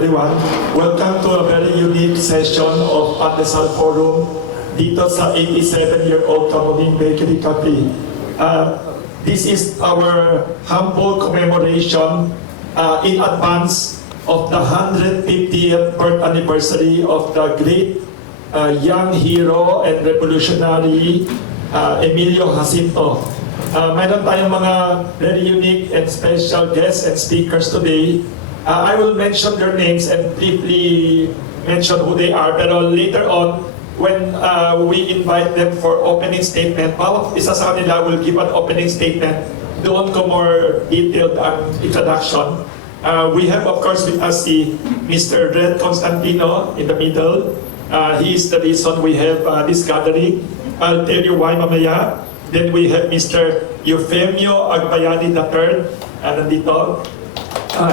everyone. Welcome to a very unique session of Pandesal Forum dito sa 87-year-old Kamuning Bakery Cafe. This is our humble commemoration in advance of the 150th birth anniversary of the great young hero and revolutionary Emilio Jacinto. Mayroon tayong mga very unique and special guests and speakers today. I will mention their names and briefly mention who they are, pero later on, when we invite them for opening statement, bawat isa sa kanila will give an opening statement. Doon ko more detailed ang introduction. We have, of course, with us si Mr. Red Constantino in the middle. He is the reason we have this gathering. I'll tell you why mamaya. Then we have Mr. Eufemio Agbayani III, nandito,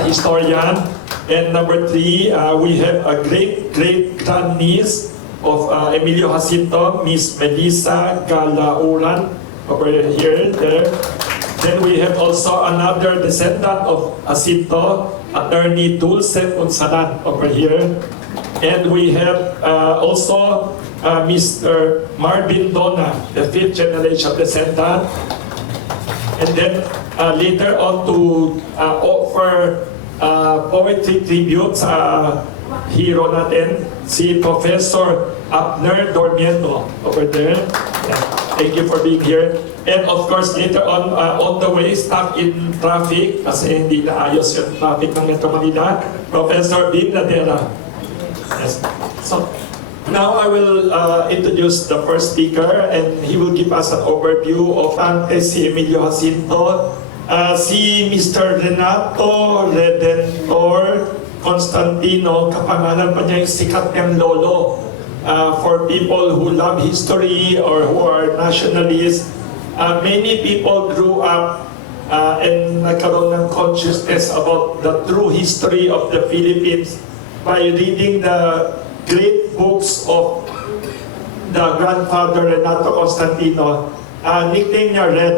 historian. And number 3, we have a great-great-grand-niece of Emilio Jacinto, Miss Melissa Galauran, over here, there. Then we have also another descendant of Jacinto, Attorney Dulce Unsalan, over here. And we have also Mr. Marvin Dona, the 5th generation descendant. And then later on to offer poetry tribute sa hero natin, si Professor Abner Dormiendo, over there. Yeah. Thank you for being here. And of course, later on the way, stuck in traffic, kasi hindi naayos yung traffic ng Metro Manila, Professor Bim Ladera. Yes. So, now I will introduce the first speaker and he will give us an overview of antes si Emilio Jacinto. Si Mr. Renato Redentor Constantino, kapangalan pa niya yung sikat niyang lolo. For people who love history or who are nationalists, many people grew up and nagkaroon ng consciousness about the true history of the Philippines by reading the great books of the grandfather Renato Constantino. Nickname niya Red.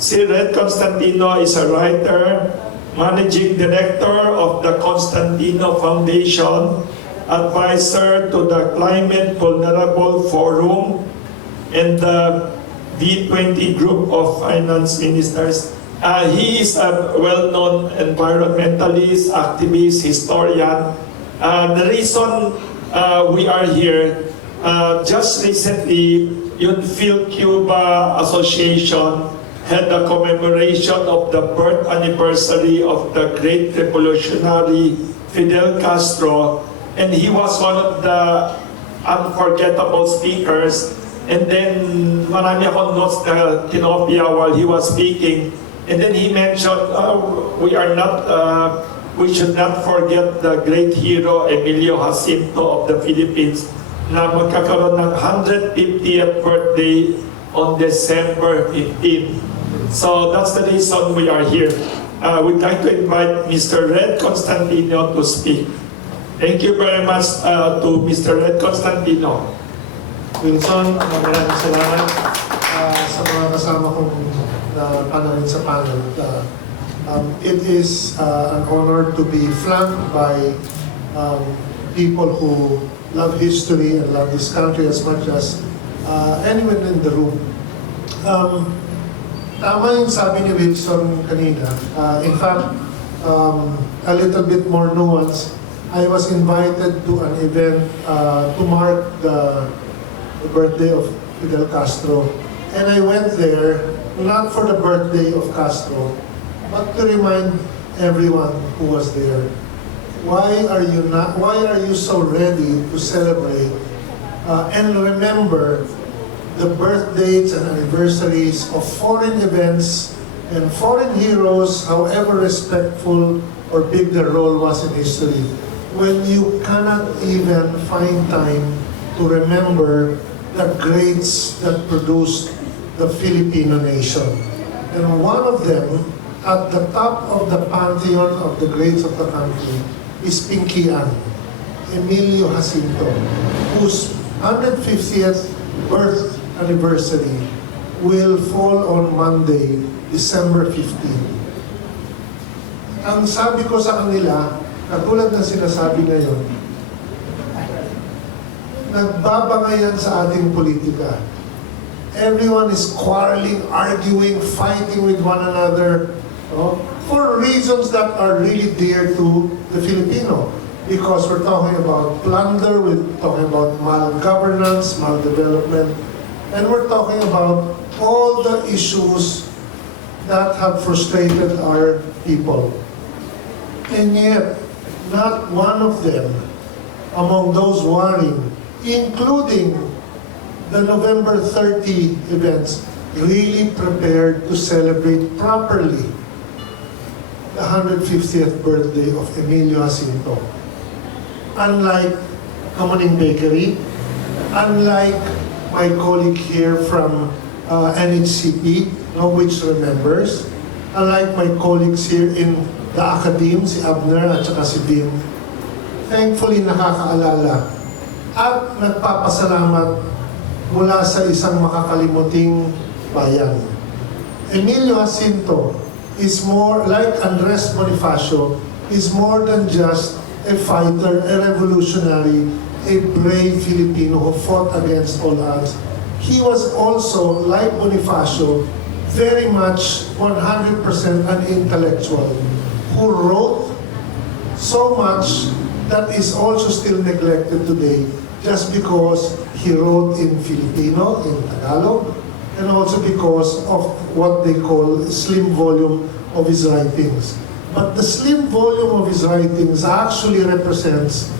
Si Red Constantino is a writer, managing director of the Constantino Foundation, advisor to the Climate Vulnerable Forum, and the V20 group of finance ministers. He is a well-known environmentalist, activist, historian. The reason we are here, just recently, yung Phil-Cuba Association had a commemoration of the birth anniversary of the great revolutionary Fidel Castro, and he was one of the unforgettable speakers. And then marami akong notes na kinopya while he was speaking. And then he mentioned, we should not forget the great hero Emilio Jacinto of the Philippines na magkakaroon ng 150th birthday on December 15. So that's the reason we are here. We'd like to invite Mr. Red Constantino to speak. Thank you very much to Mr. Red Constantino. Wilson, maraming salamat sa mga kasama kong panalin sa panel. It is an honor to be flanked by people who love history and love this country as much as anyone in the room. Tama yung sabi ni Wilson kanina. In fact, a little bit more nuance. I was invited to an event to mark the birthday of Fidel Castro. And I went there, not for the birthday of Castro, but to remind everyone who was there, why are you so ready to celebrate and remember the birth dates and anniversaries of foreign events and foreign heroes, however respectful or big their role was in history, when you cannot even find time to remember the greats that produced the Filipino nation. And one of them, at the top of the pantheon of the greats of the country, is Pinky Ann, Emilio Jacinto, whose 150th birth anniversary will fall on Monday, December 15. Ang sabi ko sa kanila, katulad ng sinasabi ngayon, nagbabangayan sa ating politika. Everyone is quarreling, arguing, fighting with one another, no? For reasons that are really dear to the Filipino. Because we're talking about plunder, we're talking about malgovernance, maldevelopment, and we're talking about all the issues that have frustrated our people. And yet, not one of them among those warring, including the November 30 events, really prepared to celebrate properly the 150th birthday of Emilio Jacinto. Unlike Kamuning Bakery, unlike my colleague here from NHCP, which remembers, unlike my colleagues here in the Academe, si Abner at saka si Vin, thankfully nakakaalala at nagpapasalamat mula sa isang makakalimuting bayan. Emilio Jacinto is more, like Andres Bonifacio, is more than just a fighter, a revolutionary, a brave Filipino who fought against all odds. He was also, like Bonifacio, very much 100% an intellectual who wrote so much that is also still neglected today just because he wrote in Filipino, in Tagalog, and also because of what they call slim volume of his writings. But the slim volume of his writings actually represents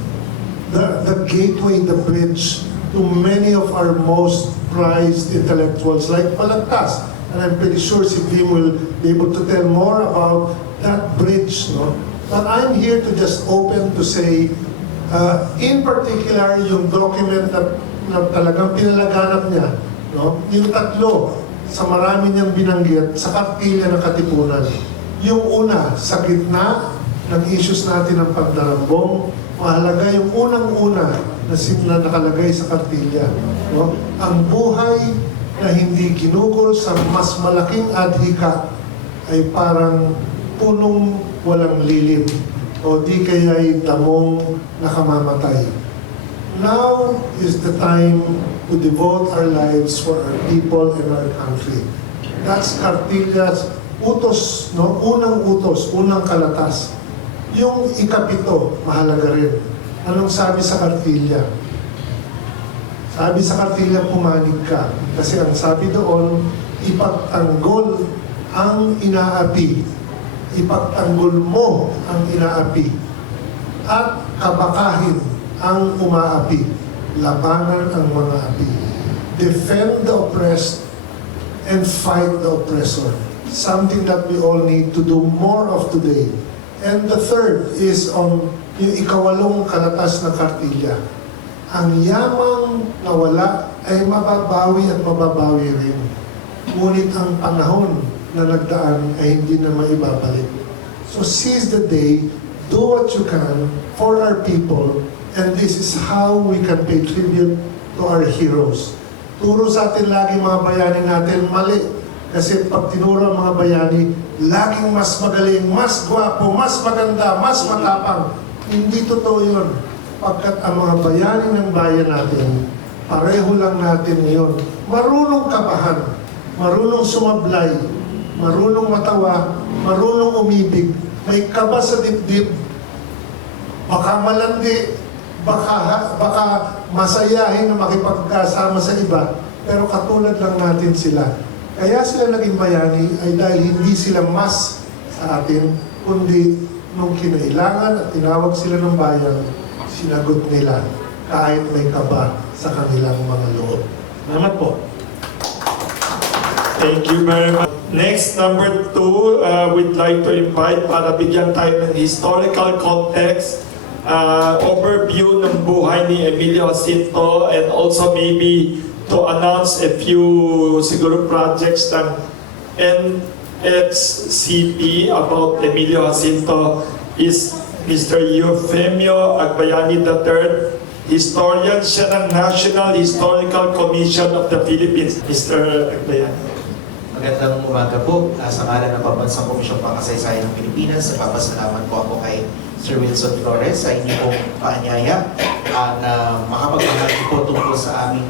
the gateway, the bridge to many of our most prized intellectuals like Balagtas. And I'm pretty sure si Vim will be able to tell more about that bridge. No? But I'm here to just open to say, in particular, yung document na talagang pinalaganap niya, no? Yung tatlo sa marami niyang binanggit sa kartilya ng Katipunan. Yung una, sa gitna ng issues natin ng pagdarambong, mahalaga yung unang-una na nakalagay sa kartilya. No? Ang buhay na hindi ginugol sa mas malaking adhika ay parang punong walang lilim o di kaya'y damong nakamamatay. Now is the time to devote our lives for our people and our country. That's Kartilya's utos, no? Unang utos, unang kalatas. Yung ikapito, mahalaga rin. Anong sabi sa Kartilya? Sabi sa Kartilya, pumanig ka. Kasi ang sabi doon, ipagtanggol ang inaapi. Ipagtanggol mo ang inaapi. At kabakahin ang umaapi. Labanan ang mga api. Defend the oppressed and fight the oppressor. Something that we all need to do more of today. And the third is on yung ikawalong kalatas na kartilya. Ang yamang nawala ay mababawi at mababawi rin. Ngunit ang panahon na nagdaan ay hindi na maibabalik. So seize the day, do what you can for our people, and this is how we can pay tribute to our heroes. Turo sa atin lagi mga bayani natin, mali. Kasi pag tinuro ang mga bayani, laging mas magaling, mas gwapo, mas maganda, mas matapang. Hindi totoo yun. Pagkat ang mga bayani ng bayan natin, pareho lang natin ngayon. Marunong kabahan, marunong sumablay, marunong matawa, marunong umibig, may kaba sa dibdib, baka malandi, baka masayahin na makipagkasama sa iba, pero katulad lang natin sila. Kaya sila naging bayani ay dahil hindi sila mas sa atin, kundi nung kinailangan at tinawag sila ng bayan, sinagot nila kahit may kaba sa kanilang mga loob. Salamat po. Thank you very much. Next, number 2, we'd like to invite para bigyan tayo ng historical context, overview ng buhay ni Emilio Jacinto, and also maybe to announce a few siguro projects ng NHCP about Emilio Jacinto is Mr. Eufemio Agbayani III, historian siya ng National Historical Commission of the Philippines. Mr. Agbayani. Magandang umaga po. Sa ngalan ng Pambansang Komisyon Pangkasaysayan ng Pilipinas, nagpapasalamat po ako kay Sir Wilson Flores sa inyong pong paanyaya na makapagbahagi po tungkol sa aming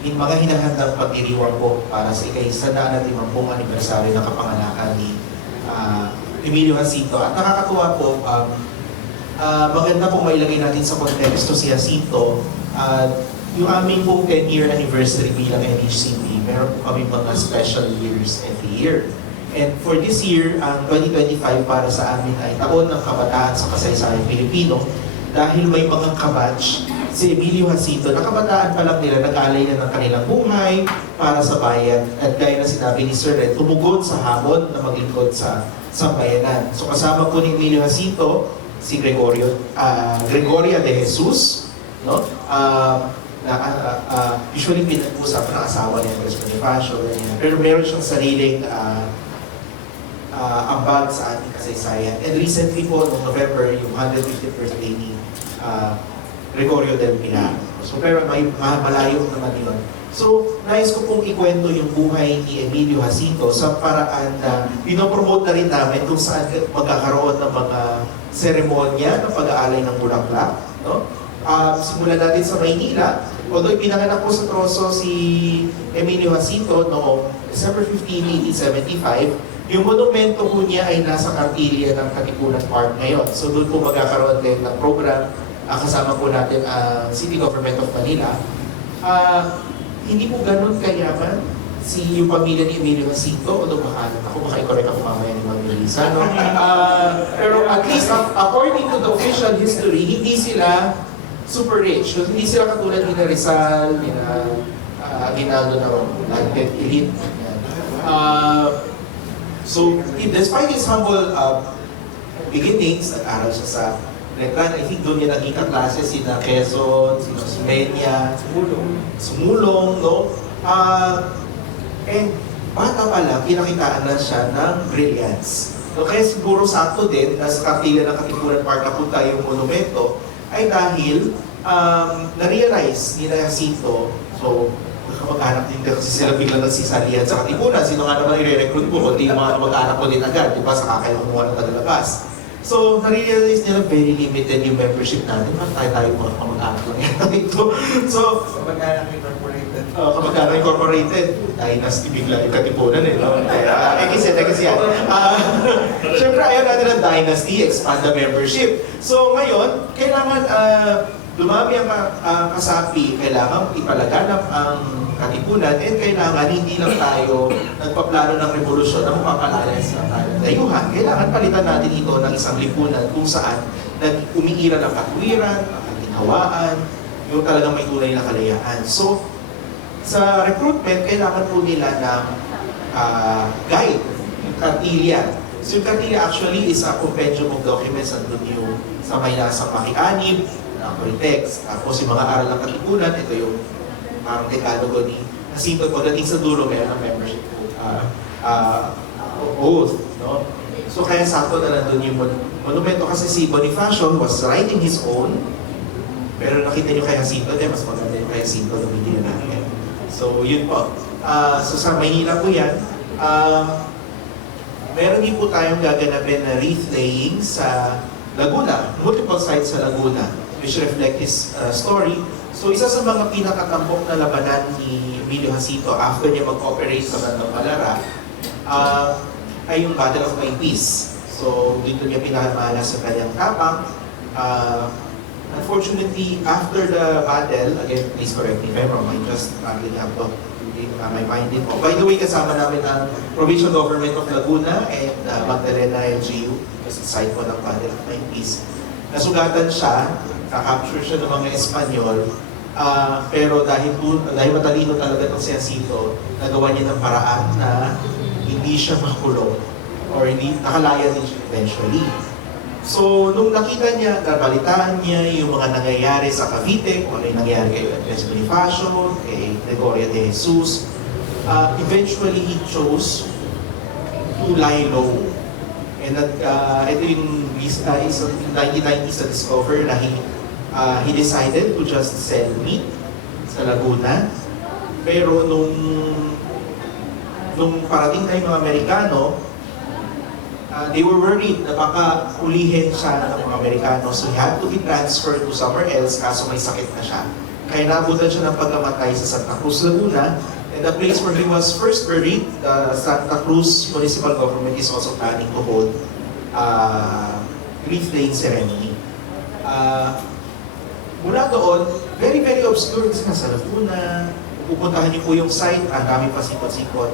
mga hinahandang pagdiriwang po para sa ika-150 anibersaryo ng kapanganakan ni Emilio Jacinto. At nakakatuwa po, maganda po mailagay natin sa konteksto si Jacinto. Yung aming pong 10-year anniversary bilang NHCP, meron po kami mga special years every year. And for this year, ang 2025 para sa amin ay taon ng kabataan sa kasaysayan Pilipino dahil may mga kabatch si Emilio Jacinto, na kabataan pa lang nila, nag-alay na ng kanilang buhay para sa bayan. At gaya na sinabi ni Sir Red, tumugod sa hamon na maglingkod sa sambayanan. So kasama po ni Emilio Jacinto, si Gregoria de Jesus, no? Usually pinag-usapan ng asawa niya, Andres Bonifacio, pero meron siyang sariling ambag sa ating kasaysayan. And recently po, noong November, yung 150th birthday ni Gregorio del Pilar. So pero may malayo naman yun. So, nais ko pong ikwento yung buhay ni Emilio Jacinto sa paraan na pinopromote na rin namin kung saan magkakaroon ng mga seremonya ng pag-aalay ng bulaklak. No? Simulan natin sa Maynila. Although pinanganak po sa Troso si Emilio Jacinto noong December 15, 1875, yung monumento po niya ay nasa Cartilla ng Katipunan Park ngayon. So doon po magkakaroon din ng program. Kasama po natin ang City Government of Manila. Hindi po ganun kayaman yung pamilya ni Emilio Jacinto, although baka i-correct ako mamaya ni Ma'am Melissa, no? Pero at least according to the official history, hindi sila super rich. So, hindi sila katulad ni Rizal, ni Aguinaldo na elite. So, despite his humble beginnings, nag-aral siya sa Reclan. I think doon niya naging kaklase sina Quezon, sina Sumenya, Sumulong, no? And bata pa lang, pinakitaan na siya ng brilliance. So, kaya siguro sakto din, nasa Cartilla ng Katipunan Park na punta yung monumento, ay dahil na-realize ni Jacinto, so kamag-anak din kasi sila biglang nagsisalihan sa Katipunan. Sino nga naman i-recruit mo, kundi yung mga kamag-anak mo din agad, di ba, sa kakailang kumuha ng tagalabas. So, na-realize nila very limited yung membership natin. Tayo mga kamag-anak lang yan dito. So, Kamag-anak Incorporated. Kamag-anak Incorporated, dynasty bigla yung Katipunan eh. No? Kasi yan. Siyempre, ayaw natin ng dynasty, expand the membership. So, ngayon, kailangan dumami ang kasapi, kailangan ipalaganap ang Katipunan, and kailangan hindi lang tayo nagpaplano ng revolusyon na mapapalayas na tayo ng dayuhan. Kailangan palitan natin ito ng isang lipunan kung saan umiira ng katwiran, ang kaginhawaan, yung talagang may tunay na kalayaan. So, sa recruitment, kailangan po nila ng guide, yung Cartilla. So, yung Cartilla actually is a compendium of documents na doon yung sa may nasa makianib, na pretext. Tapos yung mga aral ng Katipunan, ito yung parang dekalogo ni Jacinto. Pagdating sa dulo, mayroon ng membership oath. No? So, kaya sakto na nandun yung monumento kasi si Bonifacio was writing his own. Pero nakita nyo kay Jacinto, mas maganda yung kay Jacinto nung hindi na natin. So, yun po. So, sa Maynila po yan. Meron din po tayong gaganapin na wreath laying sa Laguna. Multiple sites sa Laguna, which reflect his story. So, isa sa mga pinakatampok na labanan ni Emilio Jacinto after niya mag-operate sa Bandang Palara ay yung Battle of Maipis. So, dito niya pinamana sa kanyang tapang. Unfortunately, after the battle, again, please correct me if I'm wrong, I just really have to my mind din po. By the way, kasama namin ang Provincial Government of Laguna and Magdalena LGU kasi site po ng Battle of Maipis. Nasugatan siya, kakapture siya ng mga Espanyol, pero dahil matalino talaga itong si Jacinto, nagawa niya ng paraan na hindi siya makulong or hindi nakalaya din siya eventually. So, nung nakita niya, nabalitaan niya yung mga nangyayari sa Cavite, kung ano yung nangyayari kay Andres Bonifacio, kay Gregoria de Jesus, eventually he chose to lie low. And ito yung 1990s na discover na he decided to just sell meat sa Laguna. Pero nung nung parating na yung mga Amerikano, they were worried na baka ulihin siya ng mga Amerikano. So he had to be transferred to somewhere else kaso may sakit na siya. Kaya nabutan siya ng pagkamatay sa Santa Cruz, Laguna. And the place where he was first buried, the Santa Cruz Municipal Government is also planning to hold wreath-laying ceremony. Mula doon, very, very obscure kasi nasa Laguna. Pupuntahan niyo po yung site, ang dami pa sikot-sikot.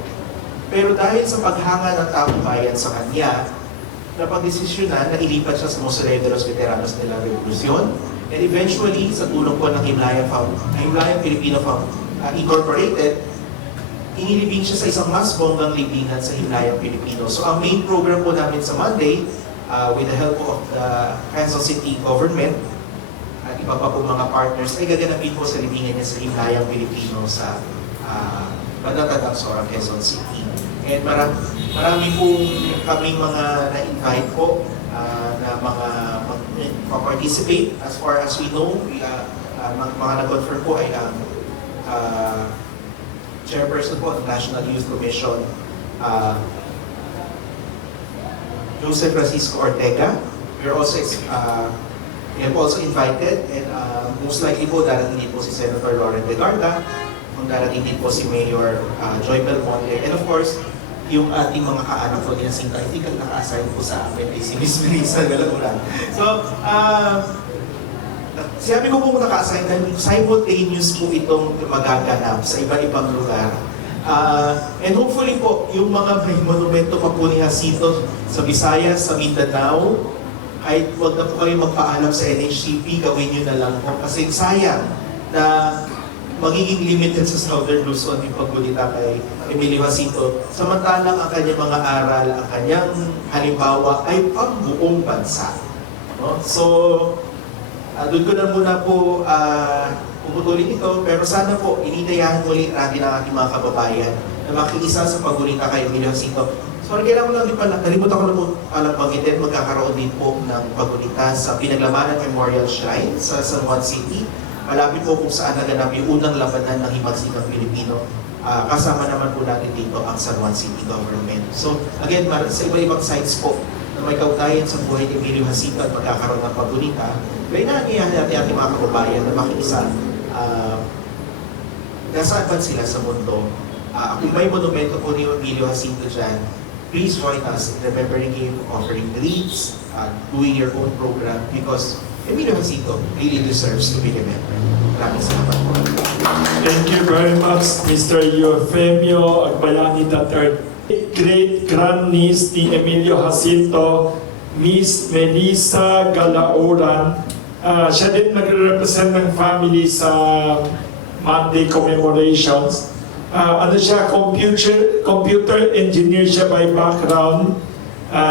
Pero dahil sa paghanga ng taong bayan sa kanya, napag-desisyonan na ilipat siya sa Mausoleo de los Veteranos de la Revolucion. And eventually, sa tulong po ng Himlayan Filipino Incorporated, inilibing siya sa isang mas bonggang libingan sa Himlayang Pilipino. So ang main program po namin sa Monday, with the help of the Quezon City government at iba pa po mga partners, ay gaganapin po sa libingan niya sa Himlayang Pilipino sa Banatadang Sorang, Quezon City. And marami po kaming mga na-invite po na mga participate. As far as we know, mga nag-confirm po ay ang chairperson po ng National Youth Commission, Joseph Francisco Ortega. We have also invited, and most likely po darating din po si Senator Lauren Legarda, kung darating din po si Mayor Joy Belmonte, and of course, yung ating mga kaanak po din na Sinta, I think ang naka-assign po sa amin ay si Miss Melissa Galaguran. So, sabi ko po naka-assign dahil simultaneous po itong magaganap sa iba-ibang lugar. And hopefully po, yung mga may monumento pa po ni Jacinto sa Visayas, sa Mindanao, ay huwag na po kayo magpaalam sa NHCP, gawin nyo na lang po. Kasi sayang na magiging limited sa Southern Luzon yung pagbulita kay Emilio Jacinto. Samantalang ang kanyang mga aral, ang kanyang halimbawa ay pambuong bansa. No? So, doon ko na muna po puputulin ito, pero sana po initayahan ulit natin ang ating mga kababayan na makiisa sa pagbulita kay Emilio Jacinto. Sorry, kailangan ko lang din pala, nalimutan ko na po alam banggitin, magkakaroon din po ng pagbulita sa Pinaglamanan Memorial Shrine sa San Juan City. Malapit po kung saan naganap yung unang labanan ng himagsikang Pilipino. Kasama naman po natin dito ang San Juan City Government. So again, sa iba-ibang sites po na may kaugnayan sa buhay ni Emilio Jacinto at magkakaroon ng pagbulita, may nangyayari natin ating mga kababayan na makiisa nasaan ba sila sa mundo. Kung may monumento po ni Emilio Jacinto dyan, please join us in remembering him, offering wreaths, doing your own program, because Emilio Jacinto really deserves to be remembered. Maraming salamat po. Thank you very much, Mr. Eufemio Agbayani III. Great grandniece ni Emilio Jacinto, Miss Melissa Galauran. Siya din nagre-represent ng family sa Monday commemorations. Ano siya, computer engineer siya by background.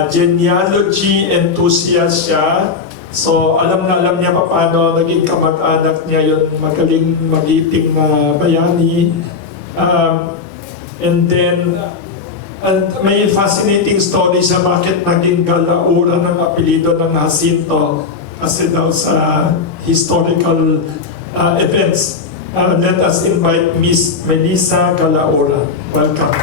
Genealogy enthusiast siya. So, alam niya paano naging kamag-anak niya yung magaling magiting na bayani. And then, may fascinating story sa bakit naging Galauran ng apelido ng Jacinto kasi daw sa historical events. Let us invite Miss Melissa Galauran. Welcome.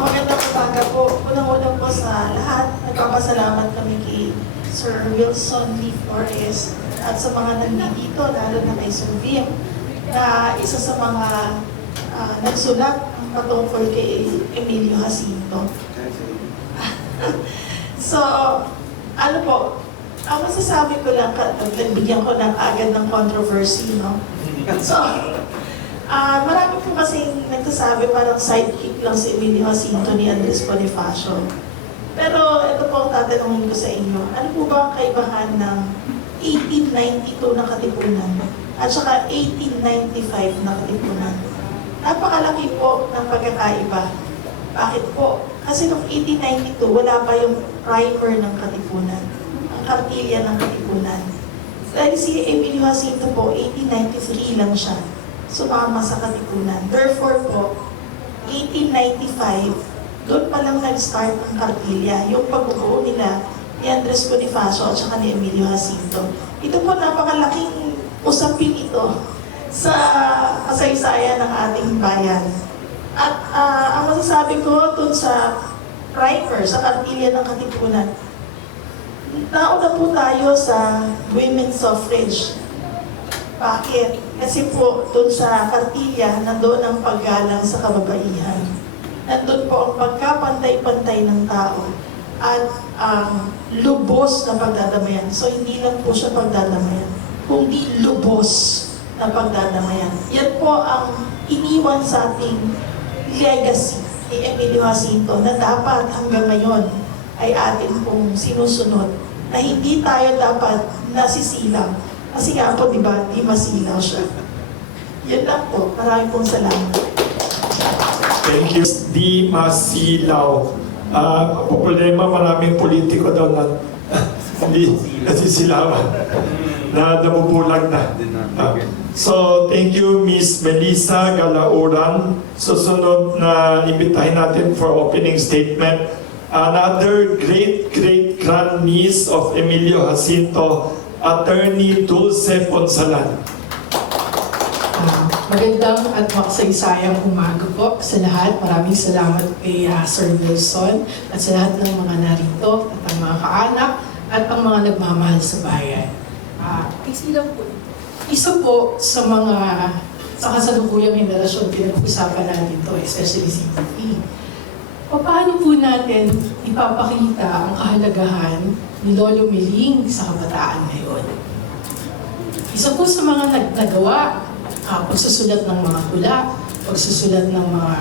Magandang umaga po. Unang-unang po sa lahat, nagpapasalamat kami kay Sir Wilson Lee Flores at sa mga nandito, lalo na kay Sir Vim, na isa sa mga nagsulat ng patungkol kay Emilio Jacinto. So, ano po, ang masasabi ko lang, nagbigyan ko ng agad ng controversy, no? So, marami po kasing nagsasabi parang sidekick lang si Emilio Jacinto ni Andres Bonifacio. Pero ito po ang tatanungin ko sa inyo. Ano po ba ang kaibahan ng 1892 na Katipunan at saka 1895 na Katipunan? Napakalaki po ng pagkakaiba. Bakit po? Kasi noong 1892, wala pa yung primer ng Katipunan, ang kartilya ng Katipunan. Dahil si Emilio Jacinto po, 1893 lang siya sumama sa Katipunan. Therefore po, 1895, doon pa lang nag-start ang kartilya, yung pagbubuo nila ni Andres Bonifacio at saka ni Emilio Jacinto. Ito po napakalaking usapin ito sa kasaysayan ng ating bayan. At ang masasabi ko dun sa primer, sa kartilya ng Katipunan, nauna po tayo sa women's suffrage. Bakit? Kasi po dun sa kartilya, nandoon ang paggalang sa kababaihan. Nandun po ang pagkapantay-pantay ng tao at ang lubos na pagdadamayan. So hindi lang po siya pagdadamayan, kundi lubos na pagdadamayan. Yan po ang iniwan sa ating legacy ni Emilio Jacinto na dapat hanggang ngayon ay atin pong sinusunod, na hindi tayo dapat nasisilang. Kasi nga po, di ba, di masilaw siya. Yan lang po. Maraming pong salamat. Thank you. Di masilaw. Problema, maraming politiko daw na hindi nasisilawan, na nabubulag na. So, thank you, Miss Melissa Galauran. Susunod na imbitahin natin for opening statement. Another great-great-grandniece of Emilio Jacinto, Attorney Dulce Ponsalan. Magandang at makasaysayang umaga po sa lahat. Maraming salamat kay Sir Wilson at sa lahat ng mga narito at ang mga kaanak at ang mga nagmamahal sa bayan. Isa po sa mga sa kasalukuyang henerasyon pinag-usapan natin ito, especially si Tipi. Paano po natin ipapakita ang kahalagahan ni Lolo Miling sa kabataan ngayon? Isa po sa mga nagawa, pagsusulat ng mga tula, pagsusulat ng mga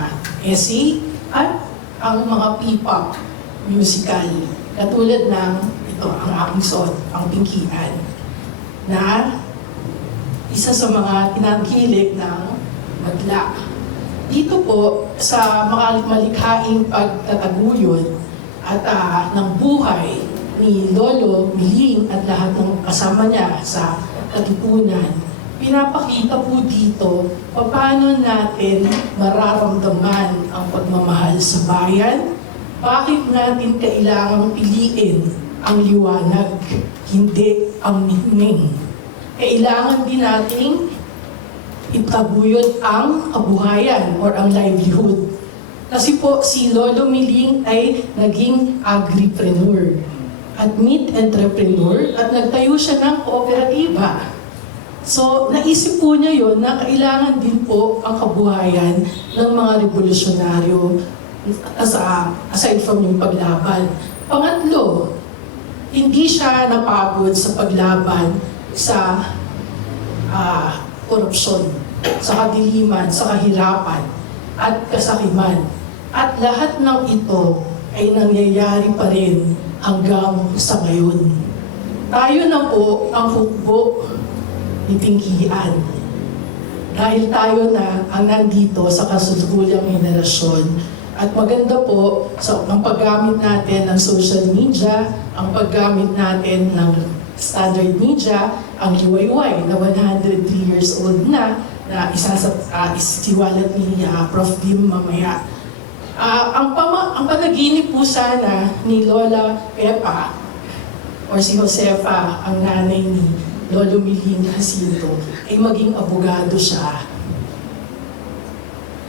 essay, at ang mga P-pop musical, katulad ng ito, ang aking son, ang Pingkian, na isa sa mga tinangkilik ng madla. Dito po, sa malikhaing pagtataguyod at ng buhay ni Lolo Miling at lahat ng kasama niya sa Katipunan, pinapakita po dito paano natin mararamdaman ang pagmamahal sa bayan, bakit natin kailangang piliin ang liwanag, hindi ang ningning. Kailangan din nating itaguyod ang kabuhayan or ang livelihood. Kasi po si Lolo Miling ay naging agripreneur at meat entrepreneur at nagtayo siya ng kooperatiba. So naisip po niya yon na kailangan din po ang kabuhayan ng mga revolusyonaryo aside from yung paglaban. Pangatlo, hindi siya napagod sa paglaban sa korupsyon, sa kadiliman, sa kahirapan, at kasakiman. At lahat ng ito ay nangyayari pa rin hanggang sa ngayon. Tayo na po ang hukbo ni Pingkian. Dahil tayo na ang nandito sa kasalukuyang henerasyon. At maganda po ang paggamit natin ng social media, ang paggamit natin ng standard media, ang liwayway na 103 years old na isiwalat ni Prof. Dim mamaya. Ang panaginip po sana ni Lola Pepa or si Josefa, ang nanay ni Lolo Miling Jacinto, ay maging abogado siya.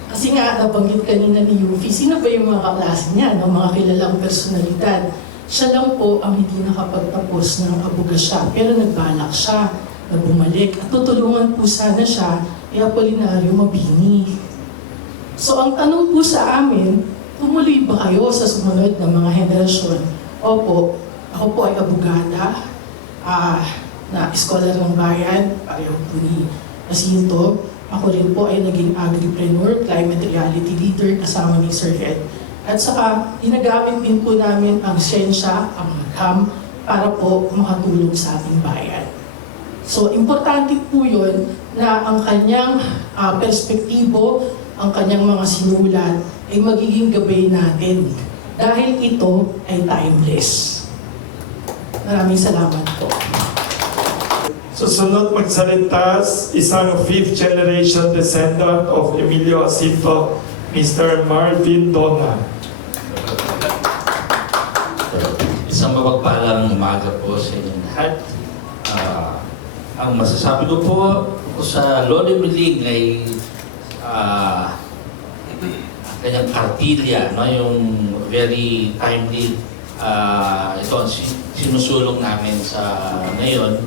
Kasi nga, nabanggit kanina ni Yufi, sino ba yung mga kaklase niya, ng mga kilalang personalidad? Siya lang po ang hindi nakapagtapos ng abogasya, pero nagbalak siya na bumalik. At tutulungan po sana siya ni Apolinario Mabini. So ang tanong po sa amin, tumuloy ba kayo sa sumunod na mga henerasyon? Opo, ako po ay abogada, na scholar ng bayan, pareho po ni Jacinto. Ako rin po ay naging agripreneur, climate reality leader, kasama ni Sir Ed. At saka, ginagamit din po namin ang siyensya, ang magham, para po makatulong sa ating bayan. So, importante po yun na ang kanyang perspektibo, ang kanyang mga sinulat, ay magiging gabay natin. Dahil ito ay timeless. Maraming salamat po. Susunod magsalita, isang 5th generation descendant of Emilio Jacinto, Mr. Marvin Dona. Isang mapagpalang umaga po sa inyong lahat. Ang masasabi ko po sa Lolo Miling ay kanyang kartilya, no? Yung very timely, ito ang sinusulong namin sa ngayon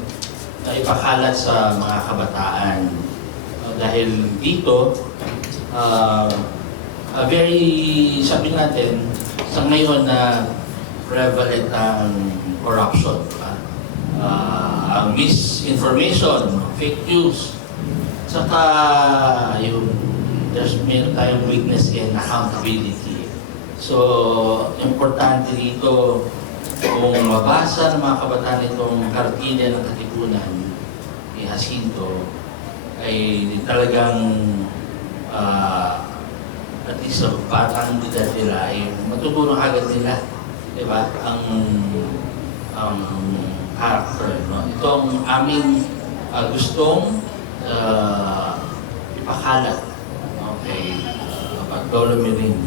na ipakalat sa mga kabataan. Dahil dito, very, sabi natin, sa ngayon na prevalent ang corruption, ang misinformation, fake news, saka yung meron tayong weakness in accountability. So, importante dito kung mabasa ng mga kabataan itong kartilya ng Katipunan ni Jacinto, ay talagang at least sa batang edad nila ay matutunan agad nila, di ba? Ang character, no? Ito ang aming gustong ipakalat, okay, Bartolome Ring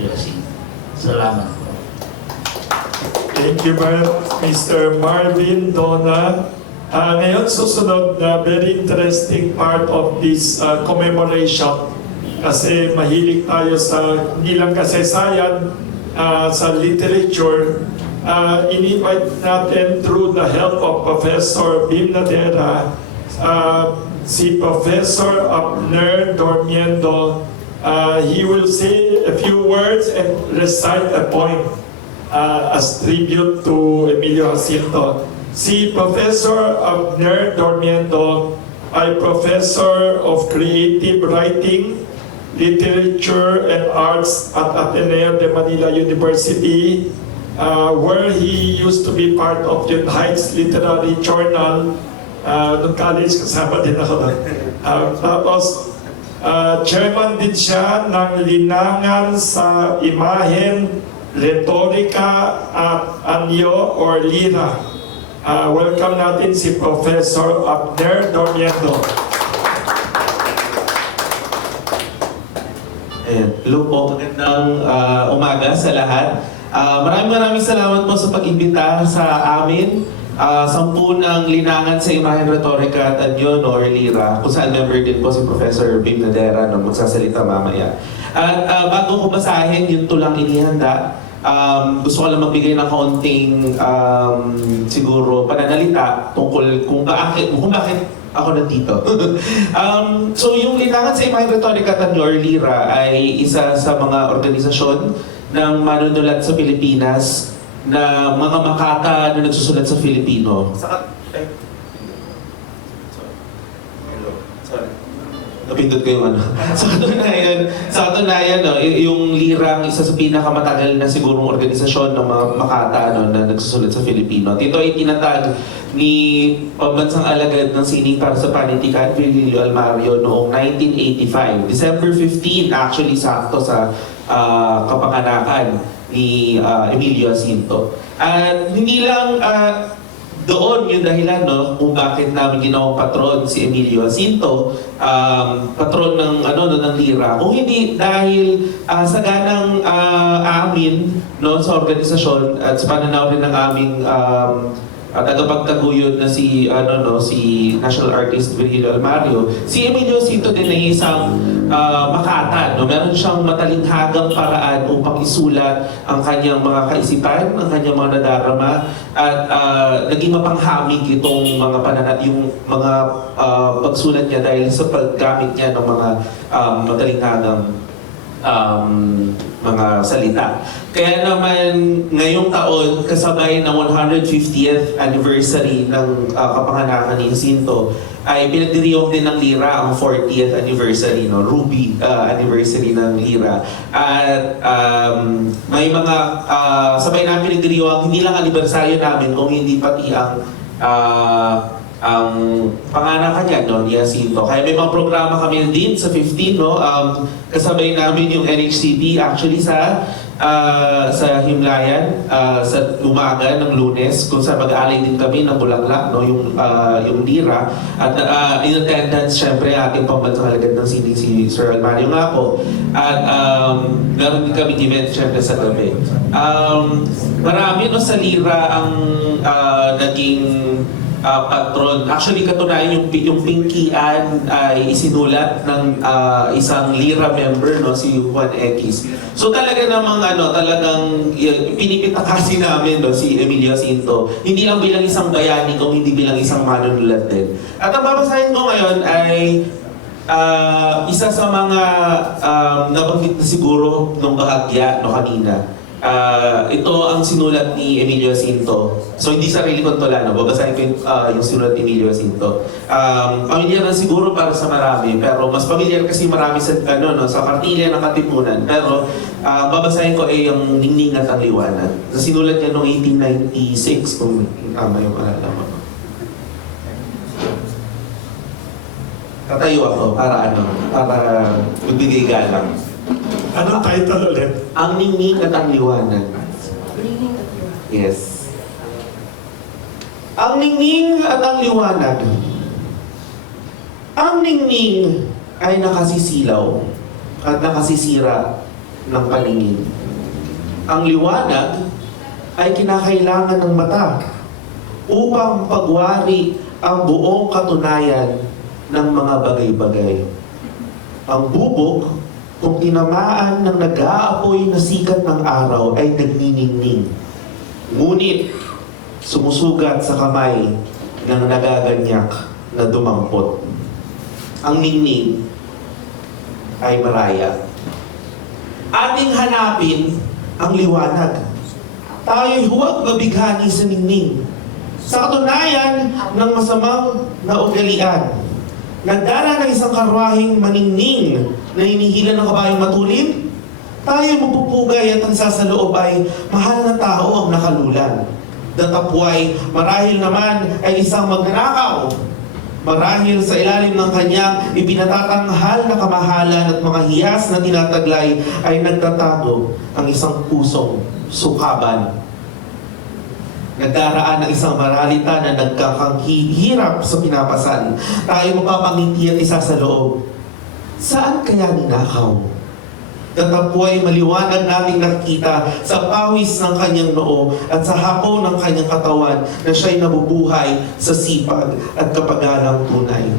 Jacinto. Salamat po. Thank you, Mr. Marvin Dona. Ngayon, susunod na very interesting part of this commemoration. Kasi mahilig tayo sa hindi lang kasaysayan, sa literature. In-invite natin through the help of Professor Bim Nadera, si Professor Abner Dormiendo. He will say a few words and recite a poem as tribute to Emilio Jacinto. Si Professor Abner Dormiendo ay Professor of Creative Writing, Literature and Arts at Ateneo de Manila University, where he used to be part of the Heights Literary Journal. Nung college, kasama din ako doon. Tapos, chairman din siya ng Linangan sa Imahen, Retorika at Anyo or Lira. Welcome natin si Professor Abner Dormiendo. Hello po, magandang umaga sa lahat. Maraming salamat po sa pag-imbita sa amin. 10 ng Linangan sa Imahen, Retorika at Anyo or Lira, kung saan member din po si Professor Bim Nadera na magsasalita mamaya. At bago ko basahin yung tulang inihanda, gusto ko lang magbigay ng kaunting siguro pananalita tungkol kung bakit ako nandito. So yung Linangan sa Imahen, Retorika at Anyo or Lira ay isa sa mga organisasyon ng manunulat sa Pilipinas na mga makata na nagsusulat sa Filipino. Napindot ko yung ano. Sa katunayan, no, yung Lira ang isa sa pinakamatagal na sigurong organisasyon ng mga makata na nagsusulat sa Filipino. Ito ay tinatag ni pambansang alagad ng sining para sa panitikan, Virgilio Almario, noong 1985. December 15, actually sakto sa kapanganakan ni Emilio Jacinto. At hindi lang doon yung dahilan, no, kung bakit namin ginawang patron si Emilio Jacinto, patron ng ng Lira. Kung hindi dahil sa ganang amin, no, sa organisasyon at sa pananaw rin ng aming tagapagtaguyod na si National Artist Virgilio Almario, si Emilio Jacinto din ay isang makata, no? Meron siyang matalinghagang paraan upang isulat ang kanyang mga kaisipan, ang kanyang mga nadarama, at naging mapanghamig itong mga yung mga pagsulat niya dahil sa paggamit niya ng mga matalinghagang mga salita. Kaya naman ngayong taon, kasabay ng 150th anniversary ng kapanganakan ni Jacinto, ay pinagdiriwang din ng Lira ang 40th anniversary, no, Ruby anniversary ng Lira. At may mga sabay namin pinagdiriwang hindi lang anibersaryo namin, kung hindi pati ang panganakan niya, no, ni Jacinto. Kaya may mga programa kami din sa 15, no, kasabay namin yung NHCB actually sa Himlayan sa umaga ng Lunes, kung saan mag-aalay din kami ng bulaklak, no, yung Lira. At in attendance, syempre, ating pambansang alagad ng sining si Sir Almario nga po. At meron din kami event, syempre, sa gabi. Marami, no, sa Lira ang naging patron. Actually, katunayan yung Pinkian ay isinulat ng isang Lira member, no, si Juan X. So talaga namang talagang pinipitakasin namin, no, si Emilio Jacinto. Hindi lang bilang isang bayani, kung hindi bilang isang manunulat din. At ang babasahin ko ngayon ay isa sa mga nabanggit na siguro nung bahagya no kanina. Ito ang sinulat ni Emilio Jacinto. So hindi sarili kong tula, no? Babasahin ko yung sinulat ni Emilio Jacinto. Pamilyar na siguro para sa marami, pero mas pamilyar kasi marami sa, sa kartilya ng Katipunan. Pero babasahin ko ay yung Ningning at ang Liwanag. Na sinulat niya noong 1896, kung tama yung alalaman ko. Tatayo ako para magbigay galang. Anong title ulit? Ang Ningning at ang Liwanag. Yes. Ang ningning at ang liwanag. Ang ningning ay nakasisilaw at nakasisira ng paningin. Ang liwanag ay kinakailangan ng mata upang pagwari ang buong katunayan ng mga bagay-bagay. Ang bubok, kung tinamaan ng nag-aapoy na sikat ng araw, ay nagniningning. Ngunit, sumusugat sa kamay ng nagaganyak na dumampot. Ang ningning ay maraya. Ating hanapin ang liwanag. Tayo'y huwag mabighani sa ningning. Sa katunayan ng masamang na ugalian, nagdala ng isang karwaheng maningning na hinihilan ng kabayong matulin, tayo mapupugay at ang sasaloob ay mahal na tao ang nakalulan. Datapway, marahil naman ay isang magnanakaw. Marahil sa ilalim ng kanyang ipinatatanghal na kamahalan at mga hiyas na tinataglay ay nagtatago ang isang pusong sukaban. Nagdaraan ng isang maralita na nagkakanghihirap sa pinapasan. Tayo mapapangiti at isa sa loob. Saan kaya ninakaw? Datapway, maliwanag naming nakita sa pawis ng kanyang noo at sa hapo ng kanyang katawan na siya'y nabubuhay sa sipag at kapagalang tunay.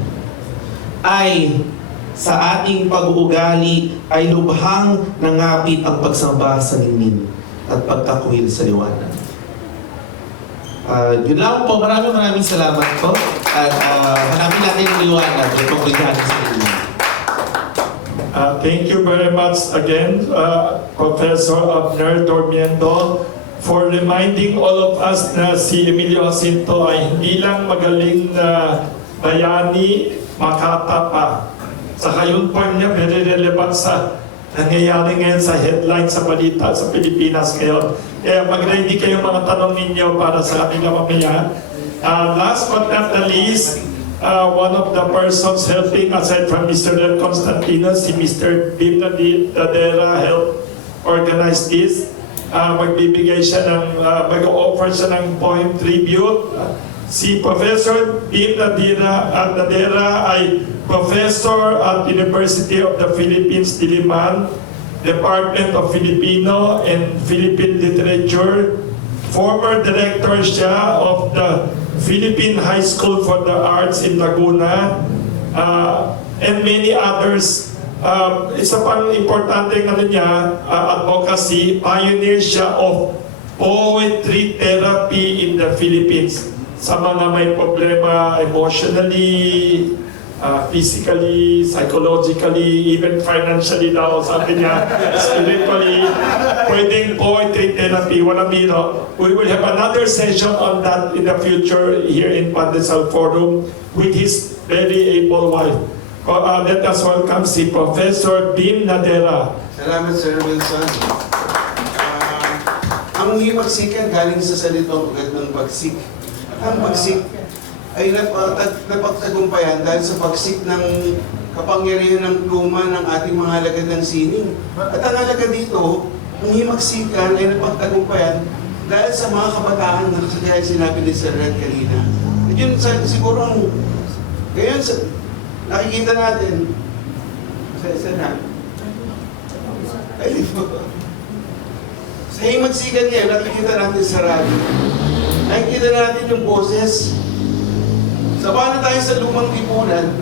Ay, sa ating pag-uugali ay lubhang nangapit ang pagsamba sa ningning at pagtakwil sa liwanag. Yun lang po. Maraming salamat po. At hanapin natin ang liwanag yung pagkagana sa ningning. Thank you very much again, Professor Abner Dormiendo, for reminding all of us na si Emilio Jacinto ay hindi lang magaling na bayani, makata pa. Saka yung point niya, very relevant sa nangyayari ngayon sa headline sa balita sa Pilipinas ngayon. Kaya mag-ready kayo mga tanong ninyo para sa aming mamaya. Last but not the least, one of the persons helping aside from Mr. Len Constantino, si Mr. Bim Nadera help organize this. Magbibigay siya ng, mag-offer siya ng poem tribute. Si Professor Bim Nadera ay Professor at University of the Philippines, Diliman, Department of Filipino and Philippine Literature. Former director siya of the Philippine High School for the Arts in Laguna, and many others. Isa pang importante niya, advocacy, pioneer siya of poetry therapy in the Philippines. Sa mga may problema emotionally, physically, psychologically, even financially daw, sabi niya, spiritually, pwedeng poetry therapy, walang biro. We will have another session on that in the future here in Pandesal Forum with his very able wife. Let us welcome si Professor Bim Nadera. Salamat, Sir Wilson. Ang himagsikan galing sa salitong ugat ng pagsik. Ang pagsik ay napagtagumpayan dahil sa pagsik ng kapangyarihan ng pluma ng ating mga alagad ng sining. At ang alagad dito, ang himagsikan ay napagtagumpayan dahil sa mga kabataan na kaya sinabi ni Sir Red kanina. At yun siguro ang ngayon nakikita natin sa himagsikan niya, nakikita natin sa radyo. Nakikita natin yung boses Sama na tayo sa lumang tipunan,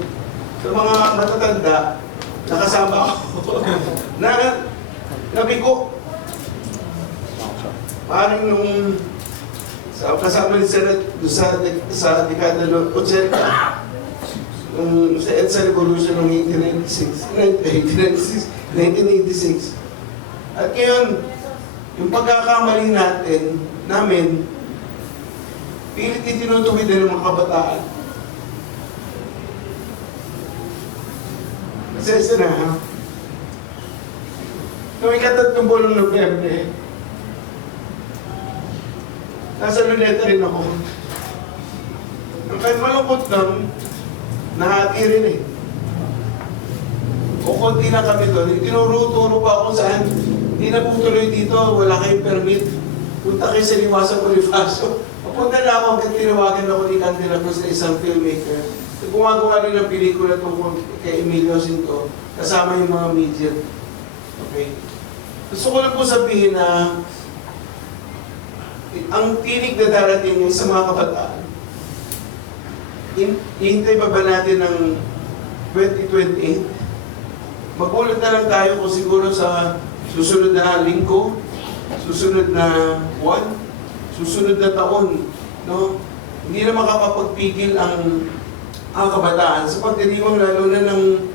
sa mga matatanda, nakasama ako, na nabiko. Parang nung kasama ni Senat sa dekada ng 80, sa EDSA Revolution noong 1986. At ngayon, yung pagkakamali namin, pilit itinutuwid din ng mga kabataan. Masaya na, ha? Noong ikatatlong buwan ng Nobyembre, nasa Luneta rin ako. Kahit malungkot lang, nahati rin eh. O konti na kami doon, tinuro-turo pa ako saan. Hindi na po tuloy dito, wala kayong permit. Punta kayo sa Liwasang Bonifacio. Papunta na ako hanggang tinawagan ako ni Candela Cruz na isang filmmaker. Gumagawa rin ng pelikula tungkol kay Emilio Cinto, kasama yung mga media. Okay? Gusto ko lang po sabihin na ang tinig na darating sa mga kabataan, ihintay pa ba natin ng 2028? Magulat na lang tayo kung siguro sa susunod na linggo, susunod na buwan, susunod na taon, no? Hindi na makapagpigil ang kabataan sa pagdiriwang lalo na ng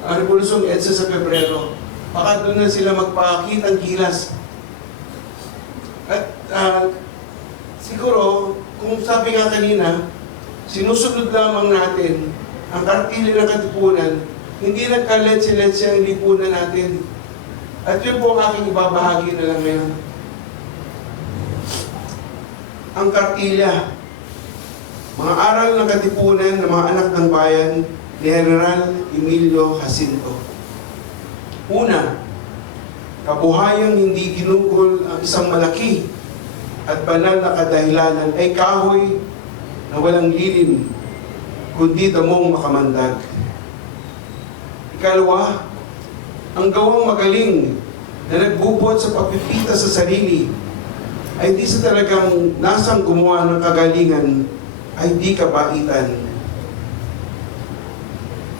Revolusyon EDSA sa Pebrero. Baka doon na sila magpakitang gilas. At siguro, kung sabi nga kanina, sinusunod lamang natin ang kartili ng katipunan, hindi nagka-letse-letse ang lipunan natin. At yun po ang aking ibabahagi na lang ngayon. Ang kartilya, mga aral ng katipunan ng mga anak ng bayan ni General Emilio Jacinto. Una, kabuhayang hindi ginugol ang isang malaki at banal na kadahilanan ay kahoy na walang lilim, kundi damong makamandag. Ikalawa, ang gawang magaling na nagbubot sa pagpipita sa sarili ay di sa talagang nasang gumawa ng kagalingan ay di kabaitan.